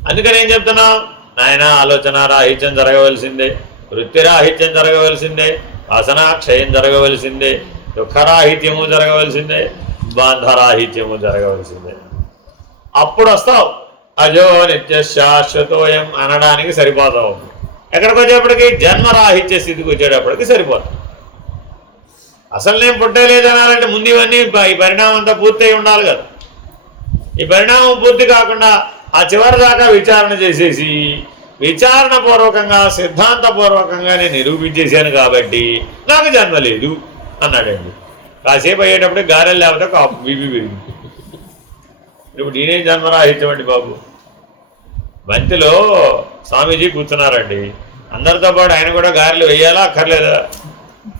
అందుకని ఏం చెప్తున్నాం? నాయన ఆలోచన రాహిత్యం జరగవలసిందే, వృత్తి రాహిత్యం జరగవలసిందే, వాసనా క్షయం జరగవలసిందే, దుఃఖరాహిత్యము జరగవలసిందే, బంధరాహిత్యము జరగవలసిందే. అప్పుడు వస్తావు అజో నిత్య శాశ్వతోయం అనడానికి సరిపోతావు. ఎక్కడికి వచ్చేప్పటికి జన్మరాహిత్య స్థితికి వచ్చేటప్పటికి సరిపోతాం. అసలు నేను పుట్టలేదనాలంటే ముందు ఇవన్నీ ఈ పరిణామం అంతా పూర్తయి ఉండాలి కదా. ఈ పరిణామం పూర్తి కాకుండా ఆ చివరి దాకా విచారణ చేసేసి విచారణ పూర్వకంగా సిద్ధాంతపూర్వకంగా నేను నిరూపించేశాను కాబట్టి నాకు జన్మ లేదు అన్నాడండి. కాసేపు అయ్యేటప్పుడు గారెలు లేకపోతే బీపీ పెరిగింది. ఇప్పుడు నేనేం జన్మరాహిత్యం అండి బాబు. బంతిలో స్వామీజీ కూర్చున్నారండి, అందరితో పాటు ఆయన కూడా గారెలు వేయాలా అక్కర్లేదా?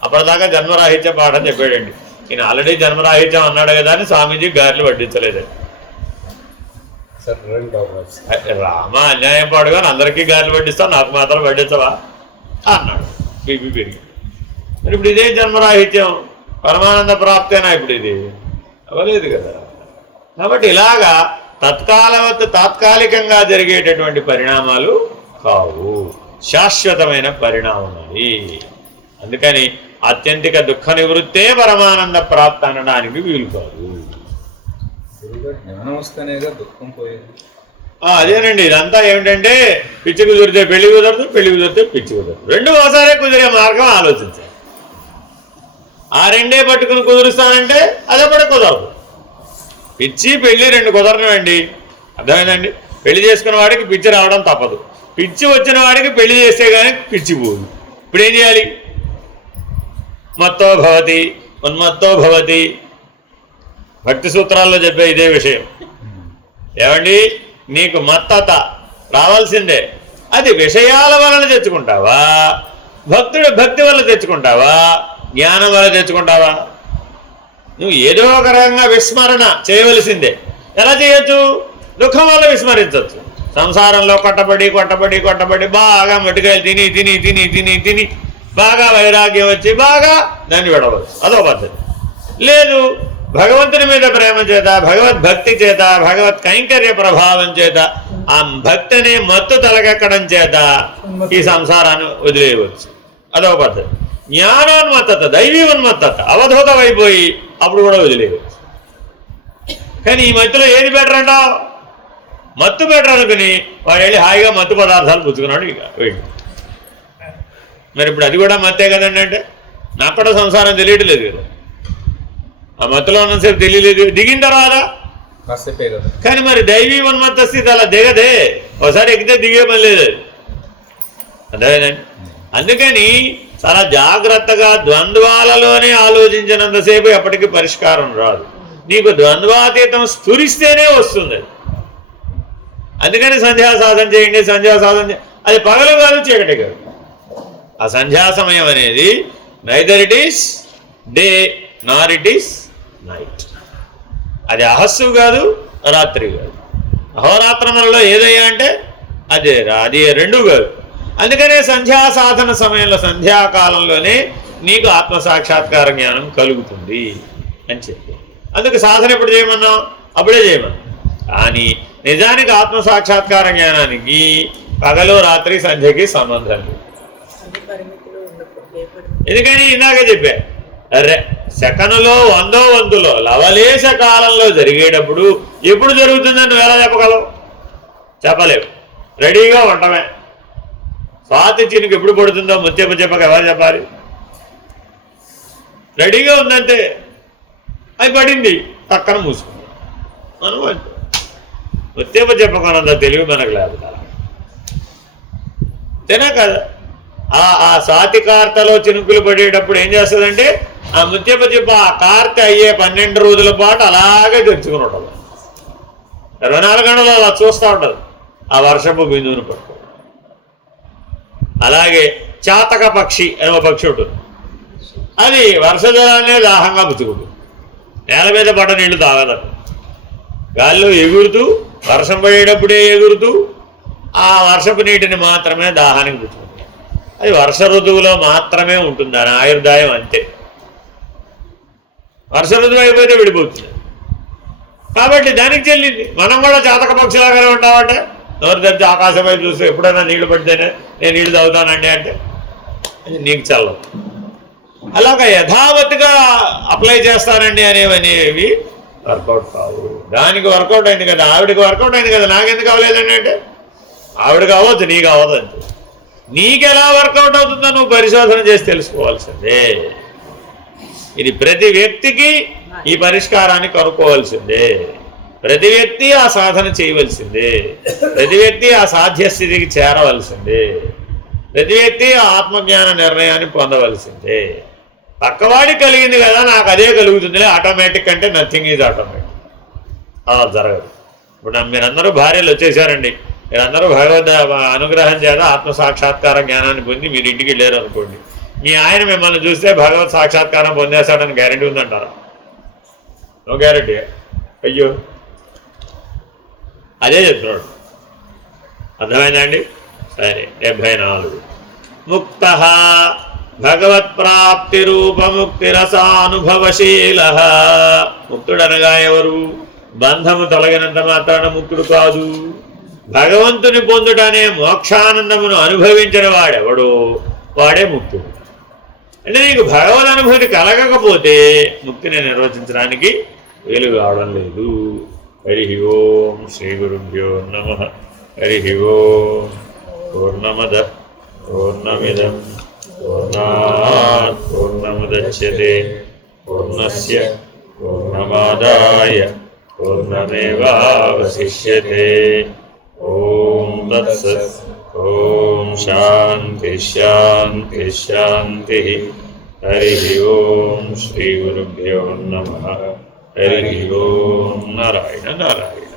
అప్పటిదాకా జన్మరాహిత్య పాఠం చెప్పాడండి. ఈయన ఆల్రెడీ జన్మరాహిత్యం అన్నాడు కదా అని స్వామీజీ గారెలు వడ్డించలేదండి. రామ అన్యాయం పాడుగా అందరికీ గారెలు వడ్డిస్తావు, నాకు మాత్రం వడ్డించవా అన్నాడు. బీపీ పెరిగి మరి ఇప్పుడు ఇదే జన్మరాహిత్యం పరమానంద ప్రాప్తేనా ఇప్పుడు ఇది అవ్వలేదు కదా. కాబట్టి ఇలాగా తాత్కాలికంగా జరిగేటటువంటి పరిణామాలు కావు, శాశ్వతమైన పరిణామాలు. అందుకని ఆత్యంతిక దుఃఖ నివృత్తే పరమానంద ప్రాప్తి అనడానికి వీలు కాదు. జ్ఞానం వస్తేనేగా దుఃఖం పోయేది. అదేనండి, ఇదంతా ఏమిటంటే పిచ్చి కుదిరితే పెళ్లి కుదరదు, పెళ్లి కుదిరితే పిచ్చి కుదరదు. రెండు ఒకసారే కుదిరే మార్గం ఆలోచించాలి. ఆ రెండే పట్టుకుని కుదురుస్తానంటే అదొకటి కుదరదు. పిచ్చి పెళ్లి రెండు కుదరనండి, అర్థమైందండి. పెళ్లి చేసుకున్న వాడికి పిచ్చి రావడం తప్పదు, పిచ్చి వచ్చిన వాడికి పెళ్లి చేస్తే కానీ పిచ్చి పోదు. ఇప్పుడు ఏం చేయాలి? మత్తో భవతి ఉన్మత్తో భవతి, భక్తి సూత్రాల్లో చెప్పే ఇదే విషయం. ఏమండి, నీకు మత్తత రావాల్సిందే. అది విషయాల వలన తెచ్చుకుంటావా, భక్తుడి భక్తి వల్ల తెచ్చుకుంటావా, జ్ఞానం వల్ల తెచ్చుకుంటావా? నువ్వు ఏదో ఒక రకంగా విస్మరణ చేయవలసిందే. ఎలా చేయొచ్చు? దుఃఖం వల్ల విస్మరించవచ్చు. సంసారంలో కొట్టబడి కొట్టబడి కొట్టబడి బాగా మట్టికాయలు తిని తిని తిని తిని తిని బాగా వైరాగ్యం వచ్చి బాగా దాన్ని విడవచ్చు, అదో పద్ధతి. లేదు, భగవంతుని మీద ప్రేమ చేత, భగవద్భక్తి చేత, భగవత్ కైంకర్య ప్రభావం చేత, ఆ భక్తిని మత్తు తలకెక్కడం చేత ఈ సంసారాన్ని వదిలేయవచ్చు, అదో పద్ధతి. జ్ఞానోన్మత్తత, దైవీ ఉన్మత్తత అవధూతమైపోయి అప్పుడు కూడా వదిలేయవచ్చు. కానీ ఈ మత్తులో ఏది బెటర్ అంటావు? మత్తు బెటర్ అనుకుని వాడు వెళ్ళి హాయిగా మత్తు పదార్థాలు పుచ్చుకున్నాడు. ఇక వెళ్ళి మరి ఇప్పుడు అది కూడా మత్తే కదండి. అంటే నాకు కూడా సంసారం తెలియట్లేదు కదా, ఆ మత్తులో ఉన్నసేపు తెలియలేదు, దిగిన తర్వాత కాసేపే కదా. కానీ మరి దైవీ ఉన్మత్త స్థితి అలా దిగదే, ఒకసారి ఎక్కితే దిగే పని లేదు అది, అదేనండి. అందుకని చాలా జాగ్రత్తగా ద్వంద్వాలలోనే ఆలోచించినంతసేపు ఎప్పటికీ పరిష్కారం రాదు. నీకు ద్వంద్వాతీతం స్ఫురిస్తేనే వస్తుంది. అందుకని సంధ్యా సాధన చేయండి, సంధ్యా సాధన అది పగలు కాదు, చీకటి కాదు. ఆ సంధ్యా సమయం అనేది neither it is day Nar it is night. అది అహస్సు కాదు, రాత్రి కాదు. అహోరాత్రములలో ఏదయ్యా అంటే అది రెండు కాదు. అందుకనే సంధ్యా సాధన సమయంలో, సంధ్యాకాలంలోనే నీకు ఆత్మసాక్షాత్కార జ్ఞానం కలుగుతుంది అని చెప్పి, అందుకు సాధన ఎప్పుడు చేయమన్నాం? అప్పుడే చేయమన్నాం. కానీ నిజానికి ఆత్మసాక్షాత్కార జ్ఞానానికి పగలు రాత్రి సంధ్యకి సంబంధం లేదు. ఎందుకని ఇందాక చెప్పా, సెకనులో 100వ వంతులో లవలేశ కాలంలో జరిగేటప్పుడు ఎప్పుడు జరుగుతుందని నువ్వు ఎలా చెప్పగలవు? చెప్పలేవు. రెడీగా ఉండటమే. స్వాతి చినుకు ఎప్పుడు పడుతుందో ముత్యపు చెప్పక ఎవరు చెప్పాలి? రెడీగా ఉందంటే అది పడింది, పక్కన మూసుకుంది మనం. ముత్యపు చెప్పకున్నంత తెలివి మనకు లేదు కదా, తినా కదా. ఆ స్వాతి కార్తెలో చినుకులు పడేటప్పుడు ఏం చేస్తుందంటే ఆ ముత్యపు చెప్ప ఆ కార్తె అయ్యే 12 రోజుల పాటు అలాగే తెచ్చుకుని ఉంటుంది. 24 గంటలు అలా చూస్తూ ఉంటుంది ఆ వర్షపు బిందువును పట్టుకో. అలాగే చాతక పక్షి అనే ఒక పక్షి ఉంటుంది, అది వర్షజలాన్నే దాహంగా పుచ్చుకుంటుంది. నేల మీద పడ్డ నీళ్లు తాగదు, గాల్లో ఎగురుతూ వర్షం పడేటప్పుడే ఎగురుతూ ఆ వర్షపు నీటిని మాత్రమే దాహానికి పుచ్చుకుంటుంది. అది వర్ష ఋతువులో మాత్రమే ఉంటుంది, దాని ఆయుర్దాయం అంతే. వర్ష ఋతువు అయిపోతే విడిపోతుంది. కాబట్టి దానికి చెల్లింది. మనం కూడా చాతక పక్షిలాగానే ఉంటామంటే నోరు తెరిచి ఆకాశం వైపు చూస్తే ఎప్పుడైనా నీళ్లు పడితేనే నేను నీళ్లు తాగుతానండి అంటే అది నీకు చల్లదు. అలాగా యథావత్తుగా అప్లై చేస్తానండి అనేవి వర్కౌట్ కావు. దానికి వర్కౌట్ అయింది కదా, ఆవిడకి వర్కౌట్ అయింది కదా, నాకెందుకు అవ్వలేదండి అంటే ఆవిడకి అవ్వద్దు, నీకు అవ్వదు అంతే. నీకు ఎలా వర్కౌట్ అవుతుందో నువ్వు పరిశోధన చేసి తెలుసుకోవాల్సిందే. ఇది ప్రతి వ్యక్తికి ఈ పరిష్కారాన్ని కనుక్కోవాల్సిందే. ప్రతి వ్యక్తి ఆ సాధన చేయవలసిందే. ప్రతి వ్యక్తి ఆ సాధ్య స్థితికి చేరవలసిందే. ప్రతి వ్యక్తి ఆ ఆత్మజ్ఞాన నిర్ణయాన్ని పొందవలసిందే. పక్కవాడికి కలిగింది కదా నాకు అదే కలుగుతుందిలే, ఆటోమేటిక్ అంటే నథింగ్ ఈజ్ ఆటోమేటిక్. అలా జరగదు. ఇప్పుడు మీరందరూ భార్యలు వచ్చేసారండి, మీరందరూ భగవద్ అనుగ్రహం చేత ఆత్మసాక్షాత్కార జ్ఞానాన్ని పొంది మీరు ఇంటికి వెళ్ళారు అనుకోండి, మీ ఆయన మిమ్మల్ని చూస్తే భగవత్ సాక్షాత్కారం పొందేస్తాడని గ్యారెంటీ ఉందంటారా? No guarantee. అయ్యో, అదే చెప్తున్నాడు. అర్థమైందండి? సరే. 74 ముక్త భగవత్ప్రాప్తి రూపముక్తిరసానుభవశీల. ముక్తుడనగా ఎవరు? బంధము తొలగినంత మాత్రాన ముక్తుడు కాదు. భగవంతుని పొందుటనే మోక్షానందమును అనుభవించిన వాడెవడో వాడే ముక్తుడు. అంటే నీకు భగవద్ అనుభూతి కలగకపోతే ముక్తిని నిర్వచించడానికి వీలు కావడం లేదు. హరి ఓం శ్రీ గురుభ్యో నమః. హరి ఓం. పూర్ణమద పూర్ణమిదం పూర్ణాత్ పూర్ణముదచ్యతే పూర్ణస్య పూర్ణమాదాయ పూర్ణమేవావశిష్యతే. ఓం తత్సత్. ఓం శాంతి శాంతి శాంతి. హరి ఓం శ్రీ గురుభ్యో నమః. హరి ఓం. నారాయణ నారాయణ.